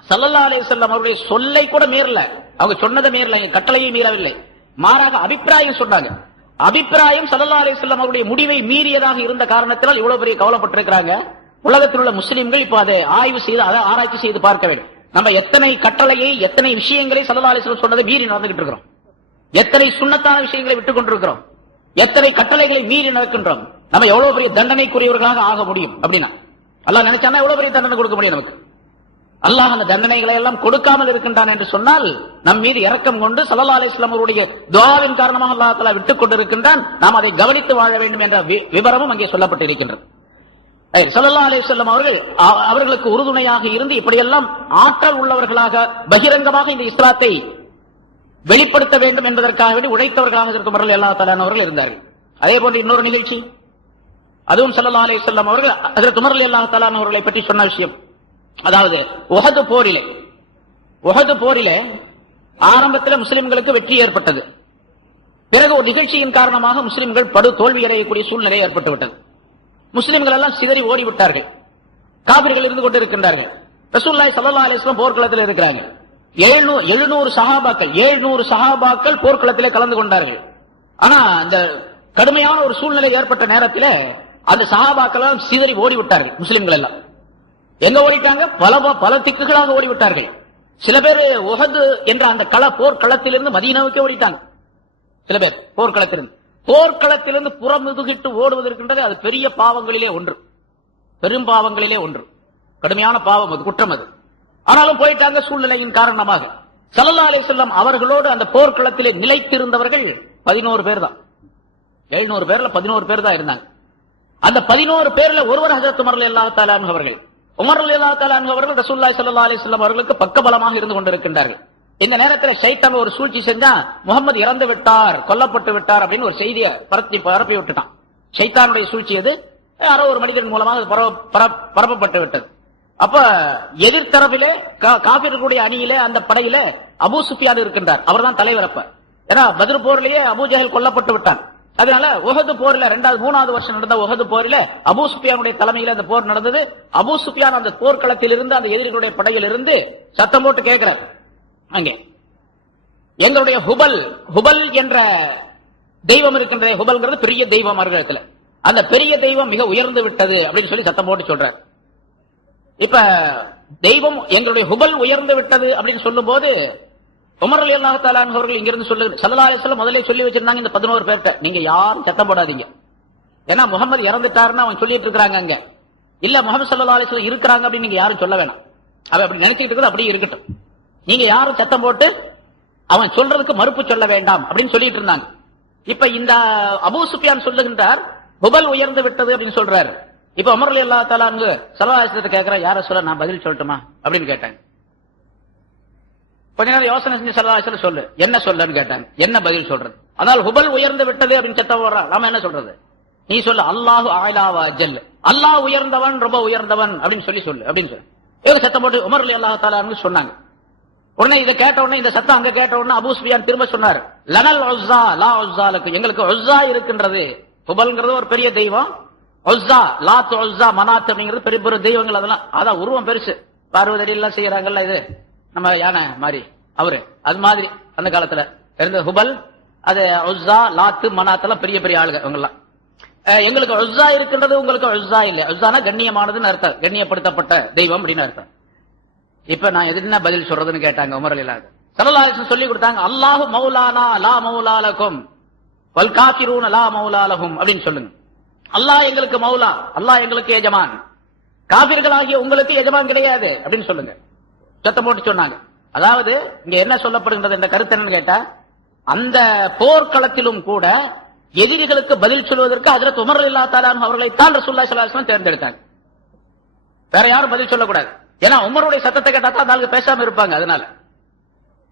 ஸல்லல்லாஹு அலைஹி வஸல்லம் அவருடைய சொல்லை கூட மீறல, அவங்க சொன்னதை மீறல, கட்டளையை மீறவில்லை, மாறாக அபிப்பிராயம் சொன்னாங்க. அபிப்பிராயம் ஸல்லல்லாஹு அலைஹி வஸல்லம் அவருடைய முடிவை மீறியதாக இருந்த காரணத்தினால் இவ்வளவு பெரிய கவலைப்பட்டிருக்கிறாங்க. உலகத்தில் உள்ள முஸ்லிம்கள் இப்ப அதை ஆய்வு செய்து, அதை ஆராய்ச்சி செய்து பார்க்க வேண்டும். நம்ம எத்தனை கட்டளையை, எத்தனை விஷயங்களை ஸல்லல்லாஹு அலைஹி வஸல்லம் சொன்னதை மீறி நடந்துகிட்டு இருக்கிறோம், எத்தனை சுன்னத்தான விஷயங்களை விட்டுக் கொண்டிருக்கிறோம், எத்தனை கட்டளைகளை மீறி நடக்கின்றோம். நம்ம எவ்வளவு பெரிய தண்டனைக்குரியவர்களாக ஆக முடியும் அப்படின்னா, அல்லாஹ் நினைச்சானா எவ்வளவு பெரிய தண்டனை கொடுக்க முடியும் நமக்கு. அல்லாஹ் அந்த தண்டனைகளை எல்லாம் கொடுக்காமல் இருக்கின்றான் என்று சொன்னால் நம் மீது இரக்கம் கொண்டு ஸல்லல்லாஹு அலைஹி வஸல்லம் அவருடைய துஆவின் காரணமாக அல்லாஹ் தஆலா விட்டுக் கொண்டிருக்கின்றான். நாம் அதை கவனித்து வாழ வேண்டும் என்ற விவரமும் அங்கே சொல்லப்பட்டிருக்கின்றது. ஸல்லல்லாஹு அலைஹி வஸல்லம் அவர்களுக்கு உறுதுணையாக இருந்து இப்படியெல்லாம் ஆற்றல் உள்ளவர்களாக பகிரங்கமாக இந்த இஸ்லாத்தை வெளிப்படுத்த வேண்டும் என்பதற்காக வேண்டி உழைத்தவர்களாக இருக்கும் ரலியல்லாஹு தஆலா அவர்கள் இருந்தார்கள். அதே போன்று இன்னொரு நிகழ்ச்சி, அதுவும் ஸல்லல்லாஹு அலைஹி வஸல்லம் அவர்கள் ஹஜ்ரத் உமர் ரலியல்லாஹு தஆலா அவர்களை பற்றி சொன்ன விஷயம், அதாவது உஹது போரிலே ஆரம்பத்தில் முஸ்லிம்களுக்கு வெற்றி ஏற்பட்டது. பிறகு ஒரு நிகழ்ச்சியின் காரணமாக முஸ்லிம்கள் படு தோல்வி அடையக்கூடிய சூழ்நிலை ஏற்பட்டுவிட்டது. முஸ்லிம்கள் எல்லாம் சிதறி ஓடிவிட்டார்கள், காபிர்கள் இருந்து கொண்டிருக்கின்றார்கள். ரசூலுல்லாஹி ஸல்லல்லாஹு அலைஹி வஸல்லம் போர்க்களத்தில் இருக்கிறாங்க. 700 சஹாபாக்கள் போர்க்களத்திலே கலந்து கொண்டார்கள். ஆனா அந்த கடுமையான ஒரு சூழ்நிலை ஏற்பட்ட நேரத்தில் அந்த சஹாபாக்கள் எல்லாம் சிதறி ஓடிவிட்டார்கள். முஸ்லிம்கள் எல்லாம் எங்க ஓடிட்டாங்க? பல திக்குகளாக ஓடிவிட்டார்கள். சில பேர் உஹது என்ற அந்த போர்க்களத்திலிருந்து மதீனாவுக்கே ஓடிட்டாங்க. சில பேர் போர்க்களத்திலிருந்து புறமுதுகிட்டு ஓடுவதற்கின்றது அது பெரிய பாவங்களிலே ஒன்று, பெரும் பாவங்களிலே ஒன்று, கடுமையான பாவம் அது, குற்றம் அது. ஆனாலும் போயிட்டாங்க சூழ்நிலையின் காரணமாக. ஸல்லல்லாஹு அலைஹி வஸல்லம் அவர்களோடு அந்த போர்க்களத்திலே நிலைத்திருந்தவர்கள் 11 பேர் தான். 700 பேர்ல 11 பேர் தான் இருந்தாங்க. அந்த 11 பேர்ல ஒருவர் ஹஜ்ரத் உமர் ரலியல்லாஹு தஆலா அன்ஹு அவர்கள். உமர் ரலியல்லாஹு தஆலா அன்ஹு அவர்கள் ரசூலுல்லாஹி ஸல்லல்லாஹு அலைஹி வஸல்லம் அவர்களுக்கு பக்கபலமாக இருந்து கொண்டிருக்கின்றார்கள். இந்த நேரத்தில் ஷைத்தான் ஒரு சூழ்ச்சி செஞ்சா, முகமது இறந்து விட்டார், கொல்லப்பட்டு விட்டார் அப்படின்னு ஒரு செய்தியை பரப்பி விட்டுட்டான். ஷைத்தானுடைய சூழ்ச்சி அது, யாரோ ஒரு மனிதன் மூலமாக பரப்பப்பட்டு விட்டது. அப்ப எதிர்த்தரப்பிலே காபிர்களுடைய அணியில அந்த படையில அபூ சுஃபியான் இருக்கின்றார், அவர் தான் தலைவர். அப்ப ஏன்னா பத்ர் போர்லயே அபூ ஜஹல் கொல்லப்பட்டு விட்டான். அதனால உஹது போர்ல 3வது வருஷம் நடந்த உஹது போரில அபூ சுஃபியானுடைய தலைமையில அந்த போர் நடந்தது. அபூ சுஃபியான் அந்த போர்க்களத்தில் இருந்து, அந்த எதிரிகளுடைய படையில் இருந்து சத்தம் போட்டு கேட்கிறார், அங்கே எங்களுடைய ஹுபல் என்ற தெய்வம் இருக்கின்ற, ஹுபல்ங்கிறது பெரிய தெய்வம் அவர்களிடத்துல, அந்த பெரிய தெய்வம் மிக உயர்ந்து விட்டது அப்படின்னு சொல்லி சத்தம் போட்டு சொல்றார். இப்ப தெய்வம் எங்களுடைய ஹுபல் உயர்ந்து விட்டது அப்படின்னு சொல்லும் போது உமர் ரலியல்லாஹு தஆலா அவர்கள் இங்கிருந்து ஸல்லல்லாஹு அலைஹி வஸல்லம் முதல்ல சொல்லி வச்சிருந்தாங்க, இந்த 11 பேர்ட்ட நீங்க யாரும் சத்தம் போடாதீங்க, ஏன்னா முகமது இறந்துட்டாருன்னு அவன் சொல்லிட்டு இருக்காங்க. அங்க இல்ல முகமது ஸல்லல்லாஹு அலைஹி வஸல்லம் இருக்கிறாங்க அப்படின்னு நீங்க யாரும் சொல்ல வேணாம், அவன் அப்படி நினைச்சிட்டு இருக்கிறது அப்படியே இருக்கட்டும், நீங்க யாரும் சத்தம் போட்டு அவன் சொல்றதுக்கு மறுப்பு சொல்ல வேண்டாம் அப்படின்னு சொல்லிட்டு இருந்தாங்க. இப்ப இந்த அபூ சுஃபியான் சொல்லுகின்றார், ஹுபல் உயர்ந்து விட்டது அப்படின்னு சொல்றாரு. இப்ப உமர் ரலியல்லாஹு தஆலா ஸல்லல்லாஹு அலைஹி வஸல்லம் கேக்குற, யார சொல்ல நான் பதில் சொல்லட்டுமா அப்படின்னு கேட்டாங்க. கொஞ்ச நேரம் யோசனை செஞ்சு ஸல்லல்லாஹு அலைஹி வஸல்லம் சொல்லு, என்ன சொல்லன்னு கேட்டாங்க. என்ன பதில் சொல்றது? அதனால் ஹுபல் உயர்ந்து விட்டது அப்படின்னு சத்தம் போடுறா, நாம என்ன சொல்றது? நீ சொல்லு, அல்லாஹு அலா வ ஜல், அல்லாஹ் உயர்ந்தவன், ரொம்ப உயர்ந்தவன் அப்படின்னு சொல்லு அப்படின்னு சொல்லு. இவங்க சத்தம் போட்டு உமர் ரலியல்லாஹு தஆலா சொன்னாங்க. உடனே இதை கேட்ட உடனே, இந்த சத்தம் அங்க கேட்ட உடனே அபூ சுஃபியான் திரும்ப சொன்னார், லனல் உஸ்ஸா லா உஸ்ஸாலக்கு, எங்களுக்கு உஸ்ஸா இருக்கின்றது. ஹுபல்ங்கிறது ஒரு பெரிய தெய்வம், உஸ்ஸா லாத் உஸ்ஸா மனாத் அப்படிங்கிறது பெரிய பெரிய தெய்வங்கள். அதெல்லாம் அதான் உருவம் பெருசு, 60 அடி எல்லாம் செய்யறாங்கல்ல, இது நம்ம யானை மாதிரி அவரு அது மாதிரி அந்த காலத்துல இருந்த ஹுபல் அது உஸ்ஸா, லாத்து, மனாத்தெல்லாம் பெரிய பெரிய ஆளுங்க அவங்கெல்லாம். எங்களுக்கு உஸ்ஸா இருக்கின்றது, உங்களுக்கு உஸ்ஸா இல்ல. உஸ்ஸானா கண்ணியமானதுன்னு அர்த்தம், கண்ணியப்படுத்தப்பட்ட தெய்வம் அப்படின்னு அர்த்தம். இப்ப நான் என்ன பதில் சொல்றதுன்னு கேட்டாங்க உமர் ரலியல்லாஹு. ஸல்லல்லாஹு அலைஹி வஸல்லம் சொல்லி கொடுத்தாங்க, அல்லாஹு மௌலானா லா மௌலா லகும் வல் காஃபிரூன லா மௌலா லஹும் அப்படின்னு சொல்லுங்க. அல்லாஹ் எங்களுக்கு மௌலா, அல்லாஹ் எங்களுக்கு எஜமான், காபிர்களாகிய உங்களுக்கு எஜமான் கிடையாது அப்படின்னு சொல்லுங்க. சத்தம் போட்டு சொன்னாங்க. அதாவது இங்க என்ன சொல்லப்படுகின்றது என்ற கருத்து என்னன்னு கேட்டா, அந்த போர்க்களத்திலும் கூட எதிரிகளுக்கு பதில் சொல்வதற்கு ஹஜ்ரத் உமர் ரலியல்லாஹு தஆலா அவர்களை தான் ரசூலுல்லாஹி ஸல்லல்லாஹு அலைஹி வஸல்லம் தேர்ந்தெடுத்தாங்க. வேற யாரும் பதில் சொல்லக்கூடாது. ஏன்னா உமருடைய சத்தத்தை கேட்டா தான் அந்த ஆளுக்கு பேசாம இருப்பாங்க. அதனால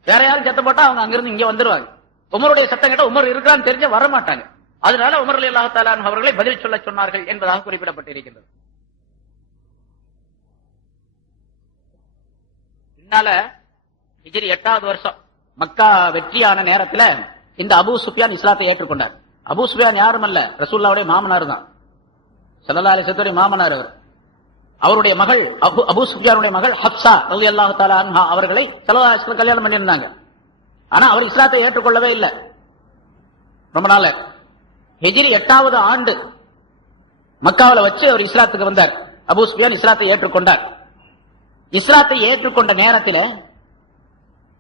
வேற யாரும் சத்தம் போட்டா அவங்க அங்கிருந்து இங்க வந்துருவாங்க. உமருடைய சத்தம் கேட்டா உமர் இருக்கிறான்னு தெரிஞ்ச வர மாட்டாங்க. அதனால உமர் ரலியல்லாஹு தஆலா அவர்களை பதில் சொல்ல சொன்னார்கள் என்பதாக குறிப்பிடப்பட்டிருக்கின்றது. பின்னால ஹிஜ்ரி 8வது வருஷம் மக்கா வெற்றியான நேரத்துல இந்த அபூ சுஃபியான் இஸ்லாத்தை ஏற்றுக்கொண்டார். அபூ சுஃபியான் யாரும் அல்ல, ரசூலுல்லாஹ்வுடைய மாமனார் தான். ஸல்லல்லாஹு அலைஹி வஸல்லம் மாமனார் அவர். அவருடைய மகள் அபூ சுஃபியானுடைய மகள் ஹப்ஸா ரலியல்லாஹு தஆலா அன்ஹா அவர்களை ஸல்லல்லாஹு அலைஹி வஸல்லம் கல்யாணம் பண்ணியிருந்தாங்க. ஆனா அவர் இஸ்லாத்தை ஏற்றுக்கொள்ளவே இல்லை ரொம்ப நாள். ஹிஜ்ரி 8வது ஆண்டு மக்காவில வச்சு அவர் இஸ்லாத்துக்கு வந்தார். அபூ சுஃபியான் இஸ்லாத்தை ஏற்றுக்கொண்டார். இஸ்லாத்தை ஏற்றுக்கொண்ட நேரத்தில்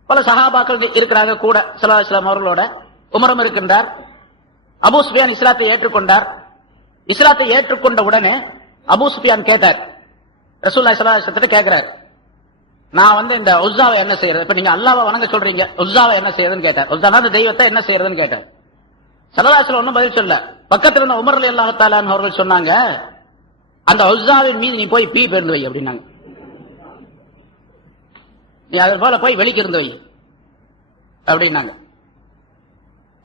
பல சஹாபாக்கள் இருக்கிறாங்க கூட ஸல்லல்லாஹு அலைஹி வஸல்லம் அவர்களோட. உமரும் இருக்கின்றார். அபூ சுஃபியான் இஸ்லாத்தை ஏற்றுக்கொண்டார். இஸ்லாத்தை ஏற்றுக்கொண்ட உடனே அபூ சுஃபியான் கேட்டார், ரசூலுல்லாஹி ஸல்லல்லாஹு அலைஹி வஸல்லம் கேட்கிறார், நான் இந்த உஸ்ஸாவை என்ன செய்யறது, இப்ப நீங்க அல்லாஹ்வை வணங்க சொல்றீங்க, உஸ்ஸாவை என்ன செய்யறதுன்னு கேட்டார். உஸ்ஸானா அந்த தெய்வத்தை என்ன செய்யறதுன்னு கேட்டார். ஸல்லல்லாஹு அலைஹி வஸல்லம் ஒன்றும் பதில் சொல்ல. பக்கத்துல இருந்த உமர் ரலியல்லாஹு தஆலா அவர்கள் சொன்னாங்க, அந்த உஸ்ஸாவின் மீது நீ போய் பீ பெருந்து வை அப்படின்னாங்க. நீ அது போல போய் வெளிக்கு இருந்து வை அப்படின்னாங்க.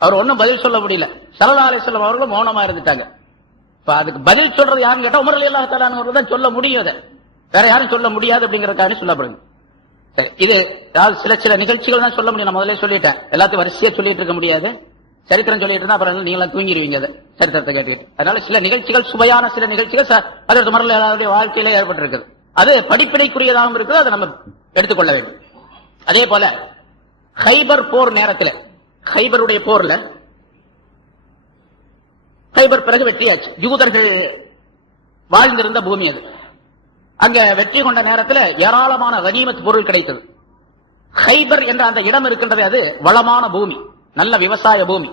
அவர் ஒன்னும் பதில் சொல்ல முடியல. ஸல்லல்லாஹு அலைஹி வஸல்லம் அவர்களும் மௌனமா இருந்துட்டாங்க. இப்ப அதுக்கு பதில் சொல்றது யாருன்னு கேட்டா உமர் ரலியல்லாஹு தஆலா அவர்கள் தான் சொல்ல முடியும். வேற யாரும் சொல்ல முடியாது அப்படிங்கறதுக்காக சொல்லப்படுது. சரி, இது சில நிகழ்ச்சிகள் தான் சொல்ல முடியும். நான் முதல்ல சொல்லிட்டேன், எல்லாத்தையும் வரிசையா சொல்லிட்டு இருக்க முடியாது. சரித்திரம் சொல்லிட்டு இருந்தா அப்புறம் நீங்களா தூங்கிடுவீங்க அதை சரித்திரத்தை கேட்டுக்கிட்டு. அதனால சில நிகழ்ச்சிகள், சுவையான சில நிகழ்ச்சிகள் அதற்கு உமர் ரலியல்லாஹு வாழ்க்கையில ஏற்பட்டிருக்குது. அது படிப்பினைக்குரியதாகவும் இருக்குது, அதை நம்ம எடுத்துக்கொள்ள வேண்டும். அதே போல ஹைபர் போர் நேரத்தில், ஹைபருடைய போர்ல, ஹைபர் பிறகு வெற்றியாச்சு. யூதர்கள் வாழ்ந்திருந்த பூமி அது. அங்க வெற்றி கொண்ட நேரத்தில் ஏராளமான கனிமத் பொருள் கிடைத்தது. ஹைபர் என்ற அந்த இடம் இருக்கின்றது, அது வளமான பூமி, நல்ல விவசாய பூமி.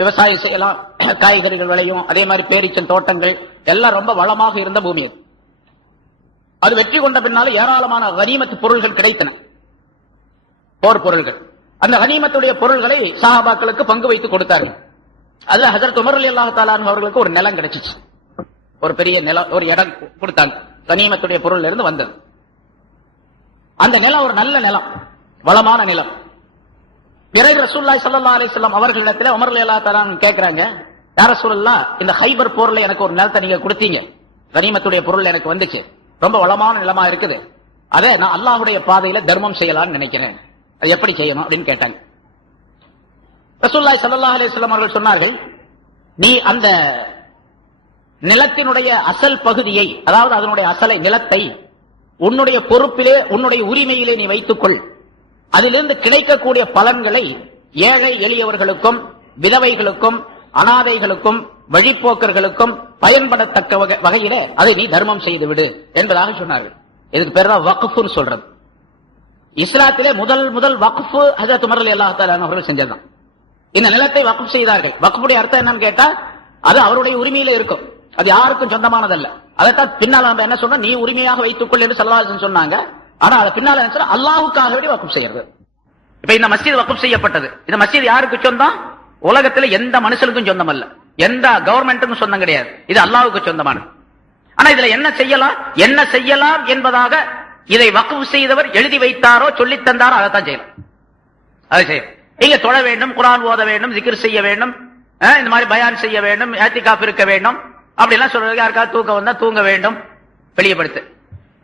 விவசாயம் செய்யலாம், காய்கறிகள் விளையும், அதே மாதிரி பேரீச்சம் தோட்டங்கள் எல்லாம் ரொம்ப வளமாக இருந்த பூமி அது. அது வெற்றி கொண்ட பின்னால ஏராளமான கனிமத் பொருள்கள் கிடைத்தன, போர் பொருள்கள். அந்த கனிமத்துடைய பொருள்களை சஹாபாக்களுக்கு பங்கு வைத்து கொடுத்தார்கள். அதுல ஹஜ்ரத் உமர் ரலியல்லாஹு தஆலா அவர்களுக்கு ஒரு நிலம் கிடைச்சிச்சு, ஒரு பெரிய நிலம், ஒரு இடம் கொடுத்தாங்க. கனிமத்துடைய பொருள் இருந்து வந்தது அந்த நிலம், ஒரு நல்ல நிலம், வளமான நிலம். பிறகு ரசூலுல்லாஹி ஸல்லல்லாஹு அலைஹி வஸல்லம் அவர்களிடத்துல உமர் ரலியல்லாஹு தஆலா கேட்கிறாங்க, யா ரசூலல்லாஹ், இந்த ஹைபர் போர்ல எனக்கு ஒரு நிலத்தை நீங்க கொடுத்தீங்க, கனிமத்துடைய பொருள் எனக்கு வந்துச்சு, ரொம்ப வளமான நிலமா இருக்குது, அதை நான் அல்லாஹ்வுடைய பாதையில தர்மம் செய்யலாம்னு நினைக்கிறேன், அது எப்படி செய்யணும் அப்படின்னு கேட்டாங்க. ரசூலுல்லாஹி ஸல்லல்லாஹு அலைஹி வஸல்லம் அவர்கள் சொன்னார்கள், நீ அந்த நிலத்தினுடைய அசல் பகுதியை, அதாவது அதனுடைய அசலை, நிலத்தை உன்னுடைய பொறுப்பிலே, உன்னுடைய உரிமையிலே நீ வைத்துக்கொள். அதிலிருந்து கிடைக்கக்கூடிய பலன்களை ஏழை எளியவர்களுக்கும், விதவைகளுக்கும், அனாதைகளுக்கும், வழிப்போக்கர்களுக்கும் பயன்படத்தக்க வகையிலே அதை நீ தர்மம் செய்து விடு என்பதாக சொன்னார்கள். இதுக்கு பேர் தான் வக்ஃப்னு சொல்றது. இஸ்லாத்திலே முதல் வக்ஃப் ஹஜ்ரத் உமர் ரலியல்லாஹு தஆலா அவர்கள் செஞ்சதுதான். இந்த நிலத்தை வக்ஃப் செய்தார்கள். வக்ஃபுடைய அர்த்தம் என்னன்னு கேட்டா, அது அவருடைய உரிமையில இருக்கும், அது யாருக்கும் சொந்தமானதல்ல. அதைத்தான் பின்னால நம்ம என்ன சொன்னா, நீ உரிமையாக வைத்துக்கொள் என்று ஸல்லல்லாஹு அலைஹி வஸல்லம் சொன்னாங்க. ஆனா அது பின்னால என்ன சொன்னா, அல்லாஹ்வுக்காக வேண்டி வக்ஃப் செய்யறது. இப்ப இந்த மஸ்ஜித் வக்ஃப் செய்யப்பட்டது. இந்த மஸ்ஜித் யாருக்கு சொந்தம்? உலகத்துல எந்த மனுஷனுக்கும் சொந்தம் அல்ல, எந்த கவர்மெண்ட்டுக்கும் சொந்தம் கிடையாது, இது அல்லாஹ்வுக்கு சொந்தமானது. ஆனா இதுல என்ன செய்யலாம் என்பதாக இதை வக்ஃப் செய்தவர் எழுதி வைத்தாரோ சொல்லி தந்தாரோ அதைத்தான் செய்யலாம். அதை செய்யும். இங்க தொழ வேண்டும், குர்ஆன் ஓத வேண்டும், zikr செய்ய வேண்டும், இந்த மாதிரி பயான் செய்ய வேண்டும், இஅ்திகாஃப் இருக்க வேண்டும், அப்படி எல்லாம் சொல்றது. யாருக்காவது தூக்கம் வந்தா தூங்க வேண்டும், வெளியப்படுத்து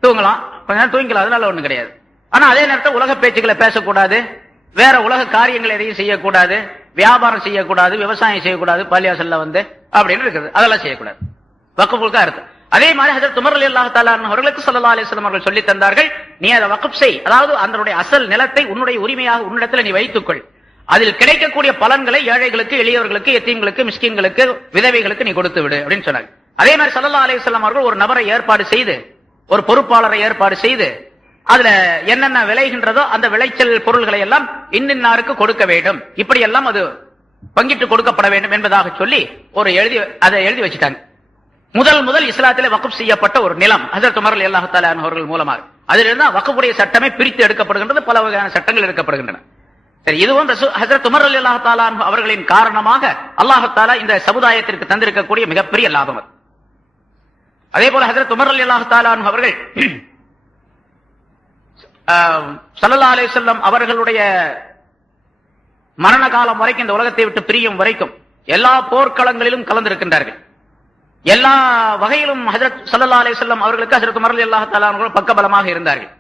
தூங்கலாம், கொஞ்ச நேரம் தூங்கிக்கலாம், அதனால ஒண்ணும் கிடையாது. ஆனா அதே நேரத்தில் உலக பேச்சுக்களை பேசக்கூடாது, வேற உலக காரியங்கள் எதையும் செய்யக்கூடாது, வியாபாரம் செய்யக்கூடாது, விவசாயம் செய்யக்கூடாது, பள்ளியாசல்ல அப்படின்னு இருக்குது, அதெல்லாம் செய்யக்கூடாது. வக்ஃபுக்கு அர்த்தம். அதே மாதிரி ஹஜ்ரத் உமர் ரலியல்லாஹு தஆலா அவர்களுக்கு ஸல்லல்லாஹு அலைஹி வஸல்லம் அவர்கள் சொல்லி தந்தார்கள், நீ அதை வக்ஃப் செய், அதாவது அதனுடைய அசல் நிலத்தை உன்னுடைய உரிமையாக உன்னிடத்தில் நீ வைத்துக்கொள். அதில் கிடைக்கக்கூடிய பலன்களை ஏழைகளுக்கு, எளியவர்களுக்கு, எத்தீம்களுக்கு, மிஸ்கின்களுக்கு, விதவைகளுக்கு நீ கொடுத்து விடு அப்படின்னு சொன்னாங்க. அதே மாதிரி ஸல்லல்லாஹு அலைஹி வஸல்லம் அவர்கள் ஒரு நபரை ஏற்பாடு செய்து, ஒரு பொறுப்பாளரை ஏற்பாடு செய்து, அதுல என்னென்ன விளைகின்றதோ அந்த விளைச்சல் பொருள்களை எல்லாம் இன்னின்னாருக்கு கொடுக்க வேண்டும், இப்படி எல்லாம் அது பங்கிட்டு கொடுக்கப்பட வேண்டும் என்பதாக சொல்லி அதை எழுதி வச்சுட்டாங்க. முதல் இஸ்லாத்திலே வக்ஃப் செய்யப்பட்ட ஒரு நிலம் ஹஜ்ரத் உமர் ரலியல்லாஹு தஆலா அன்ஹு அவர்கள் மூலமாக. அதிலிருந்து வக்ஃபுடைய சட்டமே பிரித்து எடுக்கப்படுகின்றது, பல வகையான சட்டங்கள் எடுக்கப்படுகின்றன. சரி, இதுவும் ஹஜ்ரத் உமர் ரலியல்லாஹு தஆலா அன்ஹு அவர்களின் காரணமாக அல்லாஹ் தஆலா இந்த சமுதாயத்திற்கு தந்திருக்கக்கூடிய மிகப்பெரிய லாபம். அதே போல ஹஜ்ரத் உமர் ரலியல்லாஹு தஆலா அன்ஹு அவர்கள் ஸல்லல்லாஹு அலைஹி வஸல்லம் அவர்களுடைய மரண காலம் வரைக்கும், இந்த உலகத்தை விட்டு பிரியும் வரைக்கும் எல்லா போர்க்களங்களிலும் கலந்திருக்கின்றார்கள். எல்லா வகையிலும் ஹஜ்ரத் ஸல்லல்லாஹு அலைஹி வஸல்லம் அவர்களுக்கு ஹஜ்ரத் உமர் ரலியல்லாஹு தஆலா அன்ஹு பக்கபலமாக இருந்தார்கள்.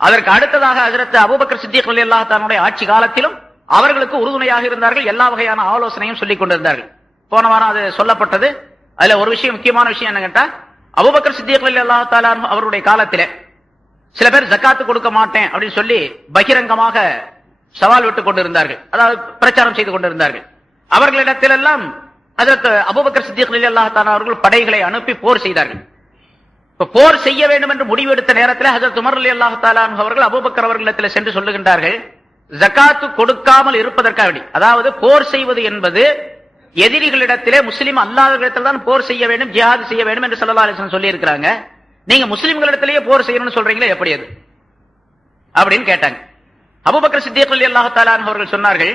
அதற்கு அடுத்ததாக ஹஜ்ரத் அபூபக்கர் சித்திக் ரலியல்லாஹு தஆலா ஆட்சி காலத்திலும் அவர்களுக்கு உறுதுணையாக இருந்தார்கள். எல்லா வகையான ஆலோசனையும் சொல்லிக் கொண்டிருந்தார்கள். போன வாரம் அது சொல்லப்பட்டது. அதுல ஒரு விஷயம், முக்கியமான விஷயம் என்ன கேட்டா, அபூபக்கர் சித்திக் ரலியல்லாஹு தஆலா அவருடைய காலத்திலே சில பேர் ஜக்காத்து கொடுக்க மாட்டேன் அப்படின்னு சொல்லி பகிரங்கமாக சவால் விட்டுக் கொண்டிருந்தார்கள், அதாவது பிரச்சாரம் செய்து கொண்டிருந்தார்கள். அவர்களிடத்திலெல்லாம் ஹஜ்ரத் அபூபக்கர் சித்திக் ரலியல்லாஹு தஆலா அவர்கள் படைகளை அனுப்பி போர் செய்தார்கள். போர் செய்ய வேண்டும் என்று முடிவெடுத்த நேரத்தில் ஹஜ்ரத் உமர் ரலியல்லாஹு தஆலா அன்ஹு அவர்கள் அபூபக்கர் அவர்களிடத்தில் சென்று சொல்லுகின்றார்கள், ஜக்காத்து கொடுக்காமல் இருப்பதற்காக, அதாவது போர் செய்வது என்பது எதிரிகளிடத்திலே, முஸ்லிம் அல்லாதவர்களிடத்தில் தான் போர் செய்ய வேண்டும், ஜிஹாத் செய்ய வேண்டும் என்று ஸல்லல்லாஹு அலைஹி வஸல்லம் சொல்லி இருக்கிறாங்க. நீங்க முஸ்லிம்களிடத்திலேயே போர் செய்யணும்னு சொல்றீங்களே, எப்படி அது அப்படின்னு கேட்டாங்க. அபூபக்கர் சித்திக் ரலியல்லாஹு தஆலா அன்ஹு அவர்கள் சொன்னார்கள்,